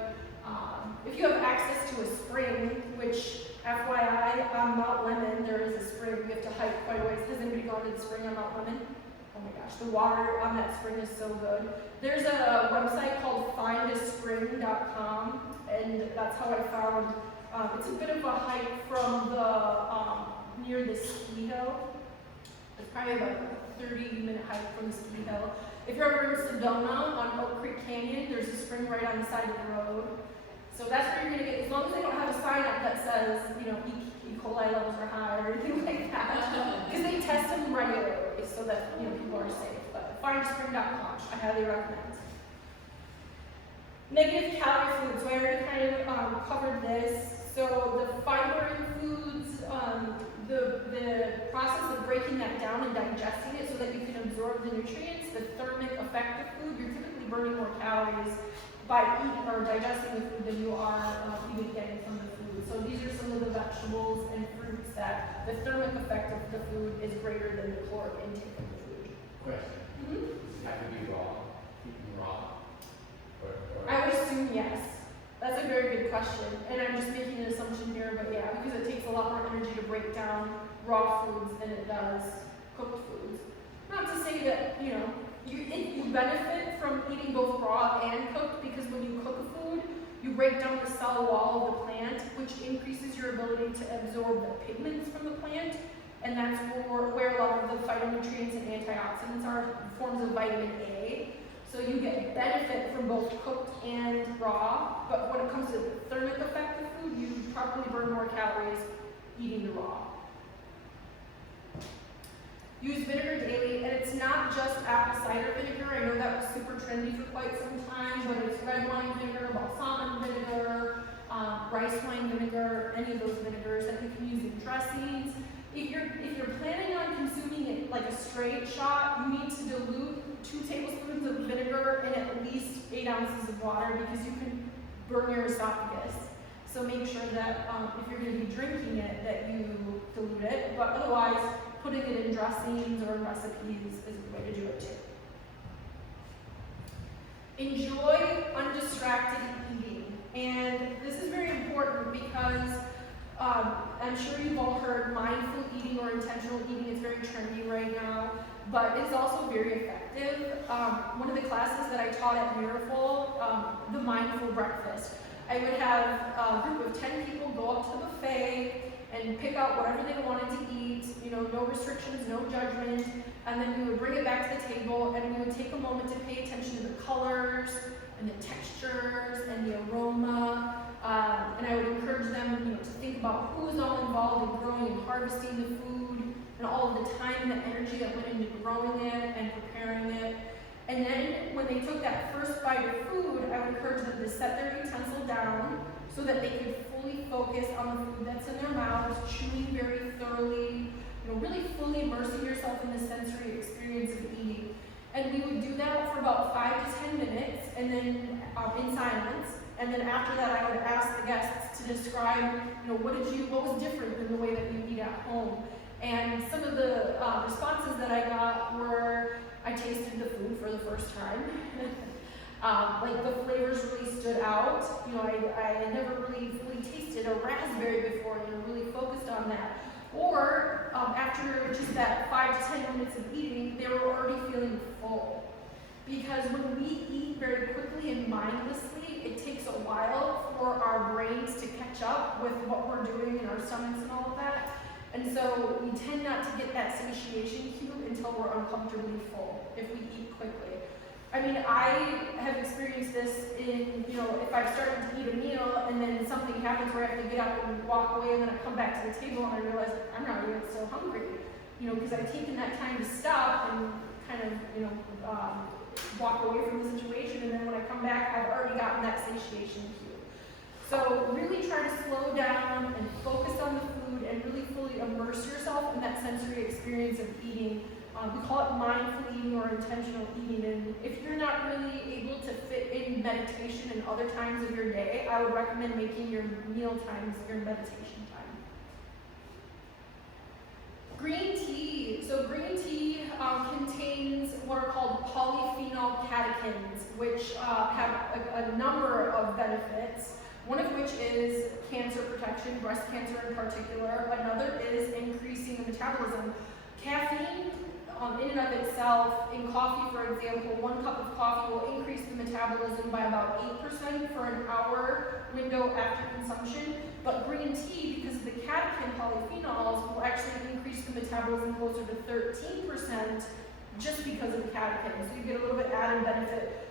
If you have access to a spring, which FYI, on Mount Lemon, there is a spring. You have to hike quite a ways. Has anybody gone to the spring on Mount Lemon? Oh my gosh, the water on that spring is so good. There's a website called findaspring.com, and that's how I found, it's a bit of a hike from the, near the ski hill. It's probably about a 30-minute hike from the ski hill. If you're ever in Sedona on Oak Creek Canyon, there's a spring right on the side of the road. So that's where you're gonna get, as long as they don't have a sign up that says, you know, E. coli levels are high or anything like that. Because they test them regularly so that, you know, people are safe. But findaspring.com, I highly recommend. Negative calorie foods, so I already kind of covered this. So the fiber in foods, the process of breaking that down and digesting it so that you can absorb the nutrients, the thermic effect of food, you're typically burning more calories by eating or digesting the food than you are even getting from the food. So these are some of the vegetables and fruits that the thermic effect of the food is greater than the caloric intake of the food. Question. Does it have to be raw? Eaten raw? Or I would assume yes. That's a very good question. And I'm just making an assumption here, but yeah, because it takes a lot more energy to break down raw foods than it does cooked foods. Not to say that, you know, you benefit from eating both raw and cooked because when you cook a food, you break down the cell wall of the plant, which increases your ability to absorb the pigments from the plant, and that's where a lot of the phytonutrients and antioxidants are, forms of vitamin A. So you get benefit from both cooked and raw, but when it comes to the thermic effect of food, you probably burn more calories eating the raw. Use vinegar daily, and it's not just apple cider vinegar. I know that was super trendy for quite some time, but it's red wine vinegar, balsamic vinegar, rice wine vinegar, any of those vinegars that you can use in dressings. If you're planning on consuming it like a straight shot, you need to dilute 2 tablespoons of vinegar in at least 8 ounces of water because you can burn your esophagus. So make sure that if you're going to be drinking it, that you dilute it, but otherwise, putting it in dressings or in recipes is a way to do it too. Enjoy undistracted eating. And this is very important because I'm sure you've all heard mindful eating or intentional eating is very trendy right now, but it's also very effective. One of the classes that I taught at Miracle, the mindful breakfast, I would have a group of 10 people go up to the buffet and pick out whatever they wanted to eat, you know, no restrictions, no judgment, and then we would bring it back to the table and we would take a moment to pay attention to the colors and the textures and the aroma, and I would encourage them, you know, to think about who was all involved in growing and harvesting the food and all of the time and the energy that went into growing it and preparing it. And then when they took that first bite of food, I would encourage them to set their utensil down so that they could fully focus on the food that's in their mouths, chewing very thoroughly, you know, really fully immersing yourself in the sensory experience of eating. And we would do that for about 5 to 10 minutes, and then in silence. And then after that, I would ask the guests to describe, you know, what was different than the way that you eat at home. And some of the responses that I got were, I tasted the food for the first time. Like the flavors really stood out. You know, I had never really fully tasted a raspberry before, and really focused on that. Or after just that 5 to 10 minutes of eating, they were already feeling full. Because when we eat very quickly and mindlessly, it takes a while for our brains to catch up with what we're doing in our stomachs and all of that. And so we tend not to get that satiation cue until we're uncomfortably full if we eat quickly. I mean, I have experienced this in, you know, if I've started to eat a meal and then something happens where I have to get up and walk away, and then I come back to the table and I realize I'm not even so hungry, you know, because I've taken that time to stop and kind of, you know, walk away from the situation, and then when I come back, I've already gotten that satiation cue. So really try to slow down and focus on the food and really fully immerse yourself in that sensory experience of eating. We call it mindful eating or intentional eating, and if you're not really able to fit in meditation in other times of your day, I would recommend making your meal times your meditation time. Green tea. So green tea contains what are called polyphenol catechins, which have a number of benefits. One of which is cancer protection, breast cancer in particular. Another is increasing the metabolism. Caffeine, in and of itself, in coffee, for example, 1 cup of coffee will increase the metabolism by about 8% for an hour window after consumption. But green tea, because of the catechin polyphenols, will actually increase the metabolism closer to 13% just because of the catechins. So you get a little bit added benefit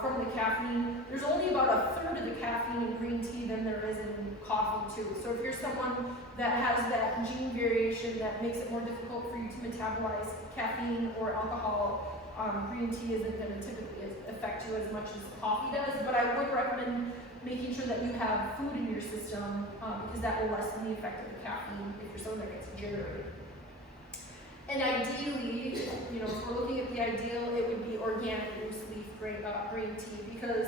from the caffeine. There's only about a third of the caffeine in green tea than there is in coffee too. So if you're someone that has that gene variation that makes it more difficult for you to metabolize caffeine or alcohol, green tea isn't going to typically affect you as much as coffee does. But I would recommend making sure that you have food in your system because that will lessen the effect of the caffeine if you're someone that gets jittery. And ideally, you know, if we're looking at the ideal, it would be organic loose leaf green tea, because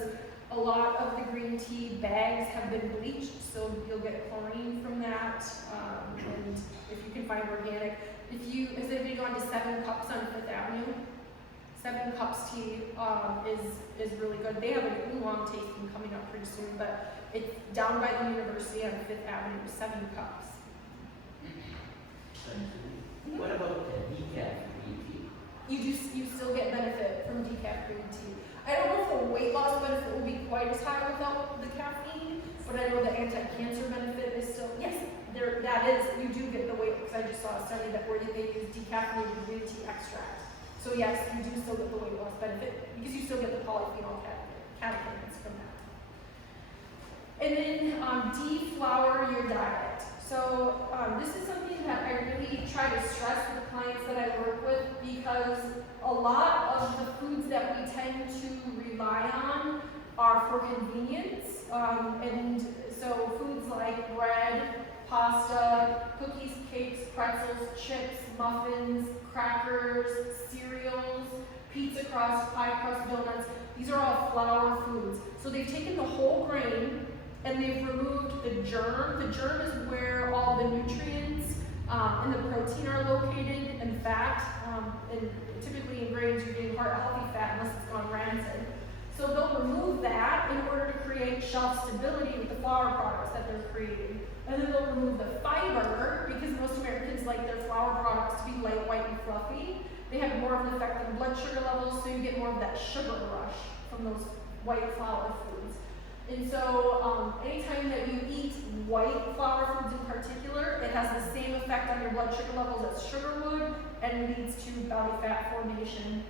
a lot of the green tea bags have been bleached, so you'll get chlorine from that. And if you can find organic, has anybody gone to 7 Cups on 5th Avenue? 7 Cups tea is really good. They have an oolong tasting coming up pretty soon, but it's down by the university on 5th Avenue, 7 Cups. What about decaf green tea? You still get benefit from decaf green tea. I don't know if the weight loss benefit will be quite as high without the caffeine, but I know the anti-cancer benefit is still, yes, that is, you do get the weight, because I just saw a study where they use decaffeinated green tea extract. So yes, you do still get the weight loss benefit, because you still get the polyphenol catechins from that. And then deflour your diet. So this is something that I really try to stress with the clients that I work with, because a lot of the foods that we tend to rely on are for convenience. And so foods like bread, pasta, cookies, cakes, pretzels, chips, muffins, crackers, cereals, pizza crust, pie crust, donuts, these are all flour foods. So they've taken the whole grain and they've removed the germ. The germ is where all the nutrients and the protein are located, and fat. And typically in grains you're getting heart-healthy fat unless it's gone rancid. So they'll remove that in order to create shelf stability with the flour products that they're creating. And then they'll remove the fiber, because most Americans like their flour products to be light, white, and fluffy. They have more of an effect on blood sugar levels, so you get more of that sugar rush from those white flour foods. And so anytime that you eat white flour foods in particular, it has the same effect on your blood sugar levels as sugar would, and leads to belly fat formation.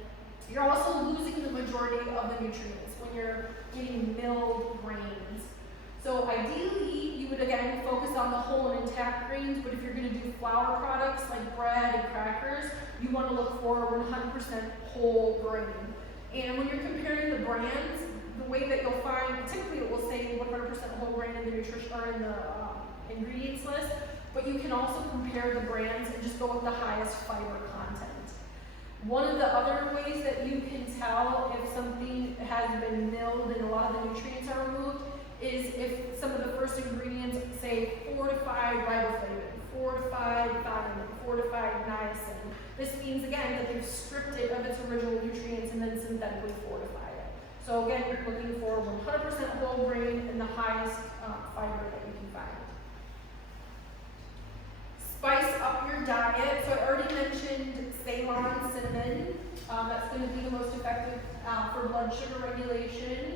You're also losing the majority of the nutrients when you're eating milled grains. So ideally, you would again focus on the whole and intact grains, but if you're going to do flour products like bread and crackers, you want to look for 100% whole grain. And when you're comparing the brands, the way that you'll find, typically it will say 100% whole grain in the nutrition or in the ingredients list, but you can also compare the brands and just go with the highest fiber content. One of the other ways that you can tell if something has been milled and a lot of the nutrients are removed is if some of the first ingredients say fortified riboflavin, fortified thiamine, fortified niacin. This means again that they've stripped it of its original nutrients and then synthetically fortified it. So again, you're looking for 100% whole grain and the highest fiber that you can find. Spice up your diet. So I already mentioned Ceylon cinnamon. That's going to be the most effective for blood sugar regulation.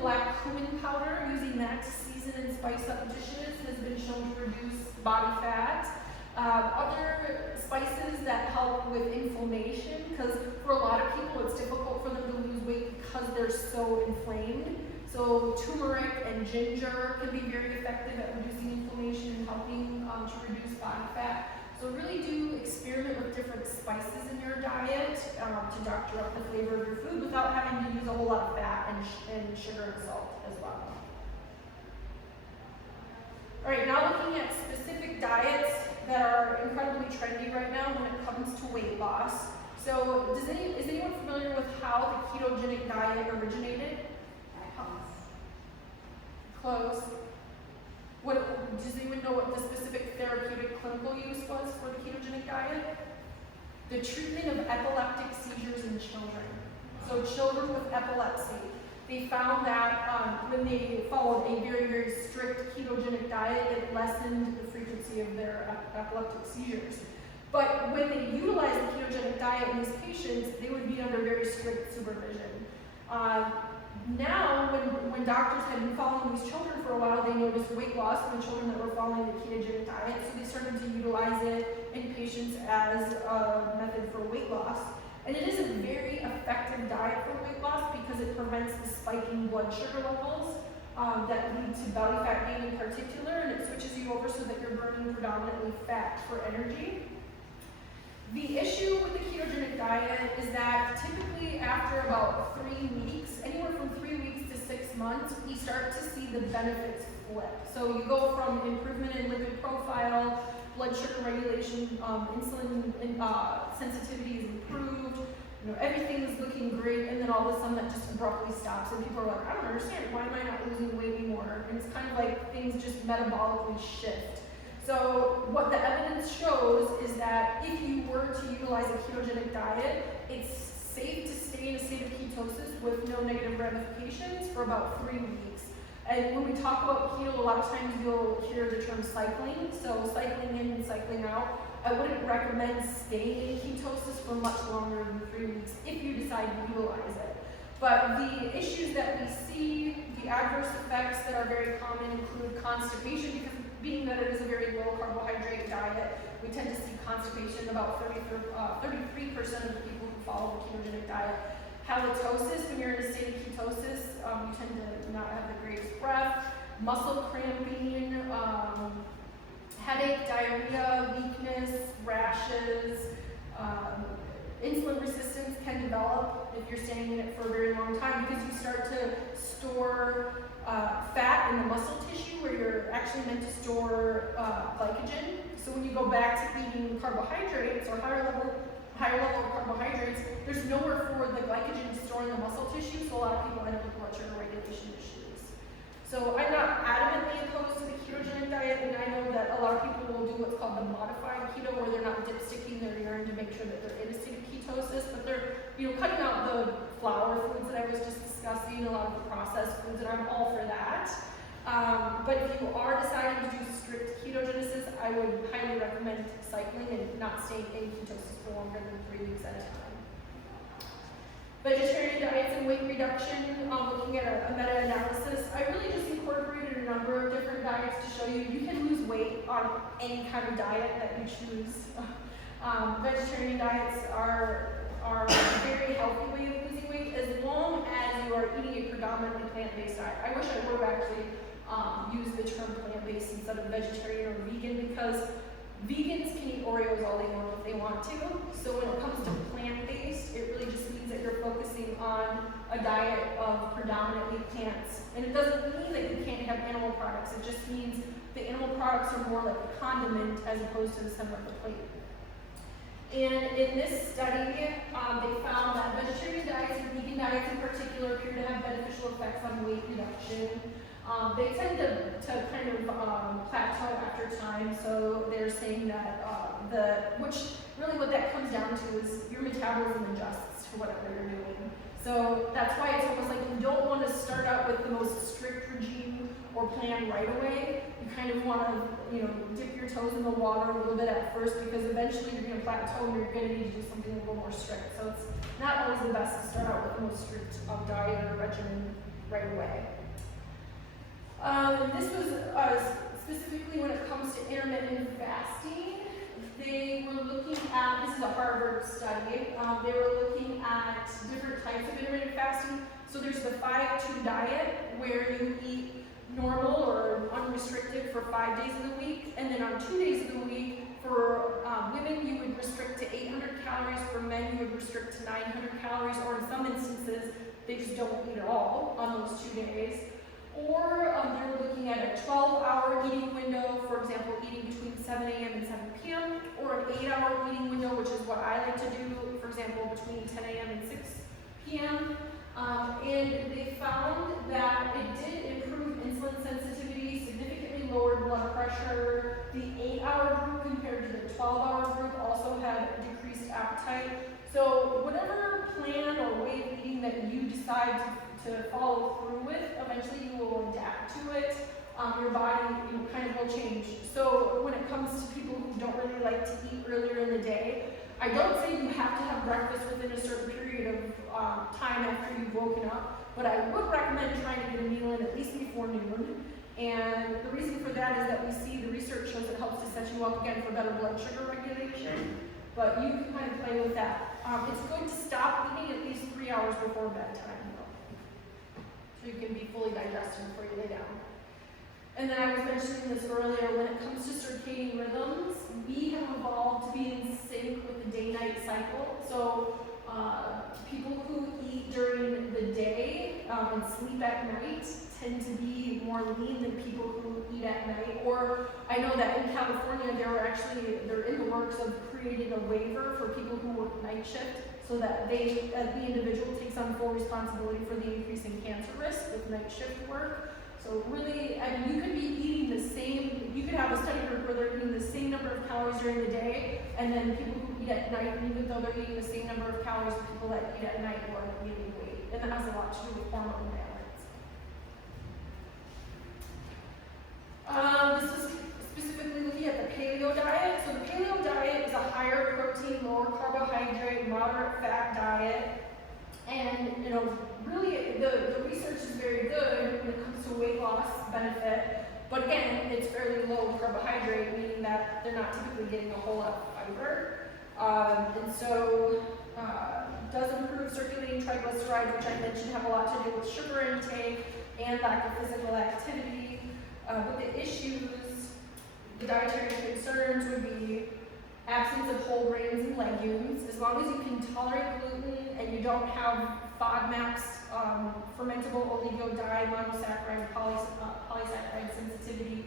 Black cumin powder, using that to season and spice up dishes has been shown to reduce body fat. Other spices that help with inflammation, because for a lot of people it's difficult for them to lose weight because they're so inflamed. So turmeric and ginger can be very effective at reducing inflammation and helping to reduce body fat. So really do experiment with different spices in your diet to doctor up the flavor of your food without having to use a whole lot of fat and sugar and salt as well. All right, now looking at specific diets that are incredibly trendy right now when it comes to weight loss. So is anyone familiar with how the ketogenic diet originated? Close. Does anyone know what the specific therapeutic clinical use was for the ketogenic diet? The treatment of epileptic seizures in children. So children with epilepsy. They found that when they followed a very, very strict ketogenic diet, it lessened the frequency of their epileptic seizures. But when they utilized the ketogenic diet in these patients, they would be under very strict supervision. Now, when doctors had been following these children for a while, they noticed weight loss in the children that were following the ketogenic diet, so they started to utilize it in patients as a method for weight loss. And it is a very effective diet for weight loss because it prevents the spiking blood sugar levels that lead to belly fat gain in particular, and it switches you over so that you're burning predominantly fat for energy. The issue with the ketogenic diet is that typically after about 3 weeks, anywhere from 3 weeks to 6 months, we start to see the benefits flip. So you go from improvement in lipid profile, blood sugar regulation, insulin sensitivity is improved, everything is looking great, and then all of a sudden that just abruptly stops, and people are like, I don't understand, why am I not losing weight anymore? And it's kind of like things just metabolically shift. So what the evidence shows is that if you were to utilize a ketogenic diet, it's safe to stay in a state of ketosis with no negative ramifications for about 3 weeks. And when we talk about keto, a lot of times you'll hear the term cycling. So cycling in and cycling out. I wouldn't recommend staying in ketosis for much longer than 3 weeks if you decide to utilize it. But the issues that we see, the adverse effects that are very common include constipation, because being that it is a very low carbohydrate diet, we tend to see constipation about 33% of the people who follow the ketogenic diet. Halitosis, when you're in a state of ketosis, you tend to not have the greatest breath. Muscle cramping, headache, diarrhea, weakness, rashes, insulin resistance can develop if you're staying in it for a very long time because you start to store fat in the muscle tissue where you're actually meant to store glycogen. So when you go back to eating carbohydrates or higher level of carbohydrates, there's nowhere for the glycogen to store in the muscle tissue, so a lot of people end up with blood sugar regulation issues. So I'm not adamantly opposed to the ketogenic diet, and I know that a lot of people will do what's called the modified keto, where they're not dipsticking their urine to make sure that they're in a state of ketosis, but they're cutting out the flour foods that I was just discussing, a lot of the processed foods, and I'm all for that. But if you are deciding to do strict ketogenesis, I would highly recommend cycling and not staying in ketosis for longer than 3 weeks at a time. Vegetarian diets and weight reduction, looking at a meta-analysis, I really just incorporated a number of different diets to show you can lose weight on any kind of diet that you choose. Vegetarian diets are a very healthy way of losing weight as long as you are eating a predominantly plant-based diet. I wish I would have actually used the term plant-based instead of vegetarian or vegan, because vegans can eat Oreos all they want if they want to. So when it comes to plant-based, it really just means that you're focusing on a diet of predominantly plants. And it doesn't mean that you can't have animal products. It just means the animal products are more like a condiment as opposed to the center of the plate. And in this study, they found that vegetarian diets and vegan diets in particular appear to have beneficial effects on weight reduction. They tend to kind of plateau after time, so they're saying that which really what that comes down to is your metabolism adjusts to whatever you're doing. So that's why it's almost like you don't want to start out with the most strict regime or plan right away. You kind of want to, dip your toes in the water a little bit at first, because eventually you're going to plateau and you're going to need to do something a little more strict. So it's not always the best to start out with the most strict diet or regimen right away. This was specifically when it comes to intermittent fasting. They were looking at, this is a Harvard study, they were looking at different types of intermittent fasting. So there's the 5-2 diet, where you eat normal or unrestricted for 5 days of the week, and then on 2 days of the week, for women you would restrict to 800 calories, for men you would restrict to 900 calories, or in some instances, they just don't eat at all on those 2 days. Or they were looking at a 12-hour eating window, for example, eating between 7 a.m. and 7 p.m., or an 8-hour eating window, which is what I like to do, for example, between 10 a.m. and 6 p.m. And they found that it did improve insulin sensitivity, significantly lowered blood pressure. The 8-hour group compared to the 12-hour group also had decreased appetite. So whatever plan or way of eating that you decide to follow through with, eventually you will adapt to it. Your body kind of will change. So when it comes to people who don't really like to eat earlier in the day, I don't say you have to have breakfast within a certain period of time after you've woken up, but I would recommend trying to get a meal in at least before noon. And the reason for that is that we see the research shows it helps to set you up again for better blood sugar regulation, but you can kind of play with that. It's good to stop eating at least 3 hours before bedtime, so you can be fully digested before you lay down. And then I was mentioning this earlier, when it comes to circadian rhythms, we have evolved to be in sync with the day-night cycle. So people who eat during the day and sleep at night tend to be more lean than people who eat at night. Or I know that in California, they're in the works of creating a waiver for people who work night shift, so that they, as the individual, takes on full responsibility for the increase in cancer risk with night shift work. So really, you could be eating the same, you could have a study group where they're eating the same number of calories during the day, and then people who eat at night, even though they're eating the same number of calories, people that eat at night will end up gaining weight. And that has a lot to do with hormone balance. This is specifically looking at the paleo diet. So the paleo diet is a higher protein, lower carbohydrate, moderate fat diet. And, really the research is very good when it comes to weight loss benefit. But again, it's fairly low carbohydrate, meaning that they're not typically getting a whole lot of fiber. And so does improve circulating triglycerides, which I mentioned have a lot to do with sugar intake and lack of physical activity. But the issues, the dietary concerns would be absence of whole grains and legumes. As long as you can tolerate gluten and you don't have FODMAPs, fermentable oligosaccharide, monosaccharide, polysaccharide sensitivity,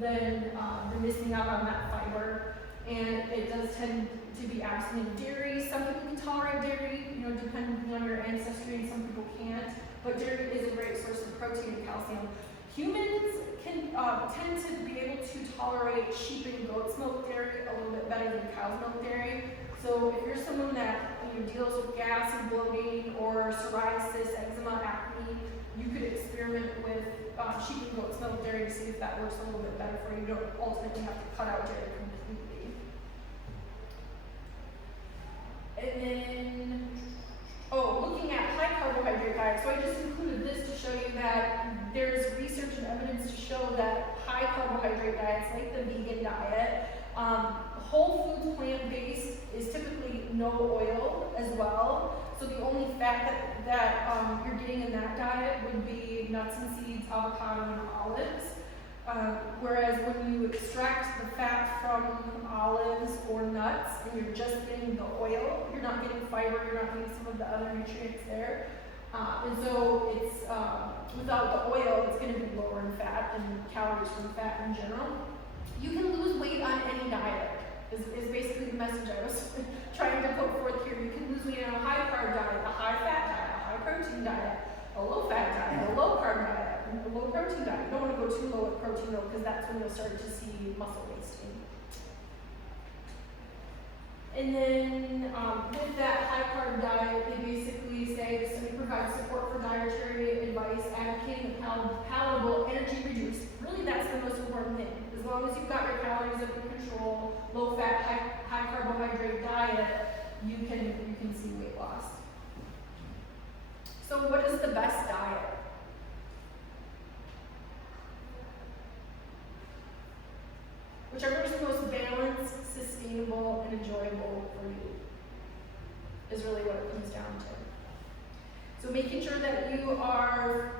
then you're missing out on that fiber. And it does tend to be absent of dairy. Some people can tolerate dairy, depending on your ancestry, and some people can't. But dairy is a great source of protein and calcium. Humans can tend to be able to tolerate sheep and goat's milk dairy a little bit better than cow's milk dairy. So if you're someone that deals with gas and bloating or psoriasis, eczema, acne, you could experiment with sheep and goat's milk dairy to see if that works a little bit better for you. You don't ultimately have to cut out dairy completely. And then, looking at high carbohydrate diet. So I just included this to show you that there's research and evidence to show that high carbohydrate diets, like the vegan diet, whole food plant-based is typically no oil as well. So the only fat that you're getting in that diet would be nuts and seeds, avocado, and olives. Whereas when you extract the fat from olives or nuts and you're just getting the oil, you're not getting fiber, you're not getting some of the other nutrients there. And so it's, without the oil, it's going to be lower in fat and calories from fat in general. You can lose weight on any diet, is basically the message I was trying to put forth here. You can lose weight on a high carb diet, a high fat diet, a high protein diet, a low fat diet, a low carb diet, a low protein diet. You don't want to go too low with protein though, because that's when you'll start to see muscle wasting. And then with that high carb diet, they basically say the study provides support for dietary advice, advocating a palatable, energy reduced. Really, that's the most important thing. As long as you've got your calories under control, low fat, high carbohydrate diet, you can see weight loss. So what is the best diet? Whichever is the most balanced, sustainable, and enjoyable for you is really what it comes down to. So making sure that you are,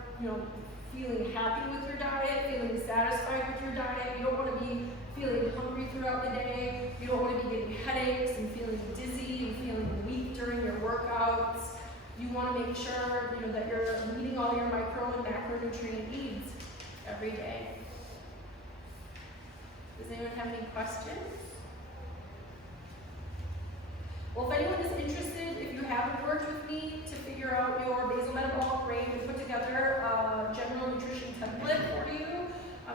feeling happy with your diet, feeling satisfied with your diet. You don't want to be feeling hungry throughout the day. You don't want to be getting headaches and feeling dizzy and feeling weak during your workouts. You want to make sure, that you're meeting all your micro and macronutrient needs every day. Does anyone have any questions? Well, if anyone is interested, if you haven't worked with me to figure out your basal metabolic rate and put together a general nutrition template for you,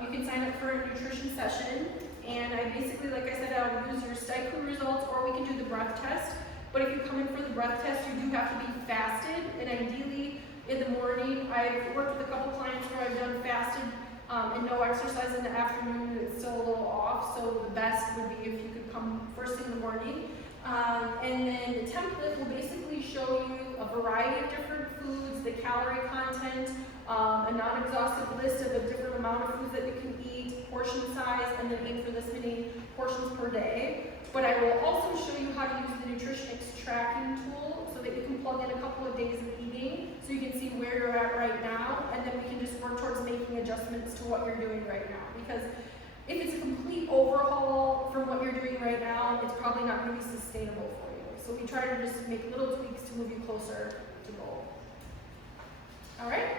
you can sign up for a nutrition session. And I basically, like I said, I'll use your STICU results, or we can do the breath test. But if you come in for the breath test, you do have to be fasted, and ideally in the morning. I've worked with a couple clients where I've done fasted and no exercise in the afternoon, and it's still a little off, so the best would be if you could come first thing in the morning. And then the template will basically show you a variety of different foods, the calorie content, a non-exhaustive list of a different amount of foods that you can eat, portion size, and then aim for this many portions per day. But I will also show you how to use the nutritionix tracking tool so that you can plug in a couple of days of eating so you can see where you're at right now, and then we can just work towards making adjustments to what you're doing right now. Because if it's a complete overhaul from what you're doing right now, it's probably not going to be sustainable for you. So we try to just make little tweaks to move you closer to goal. All right?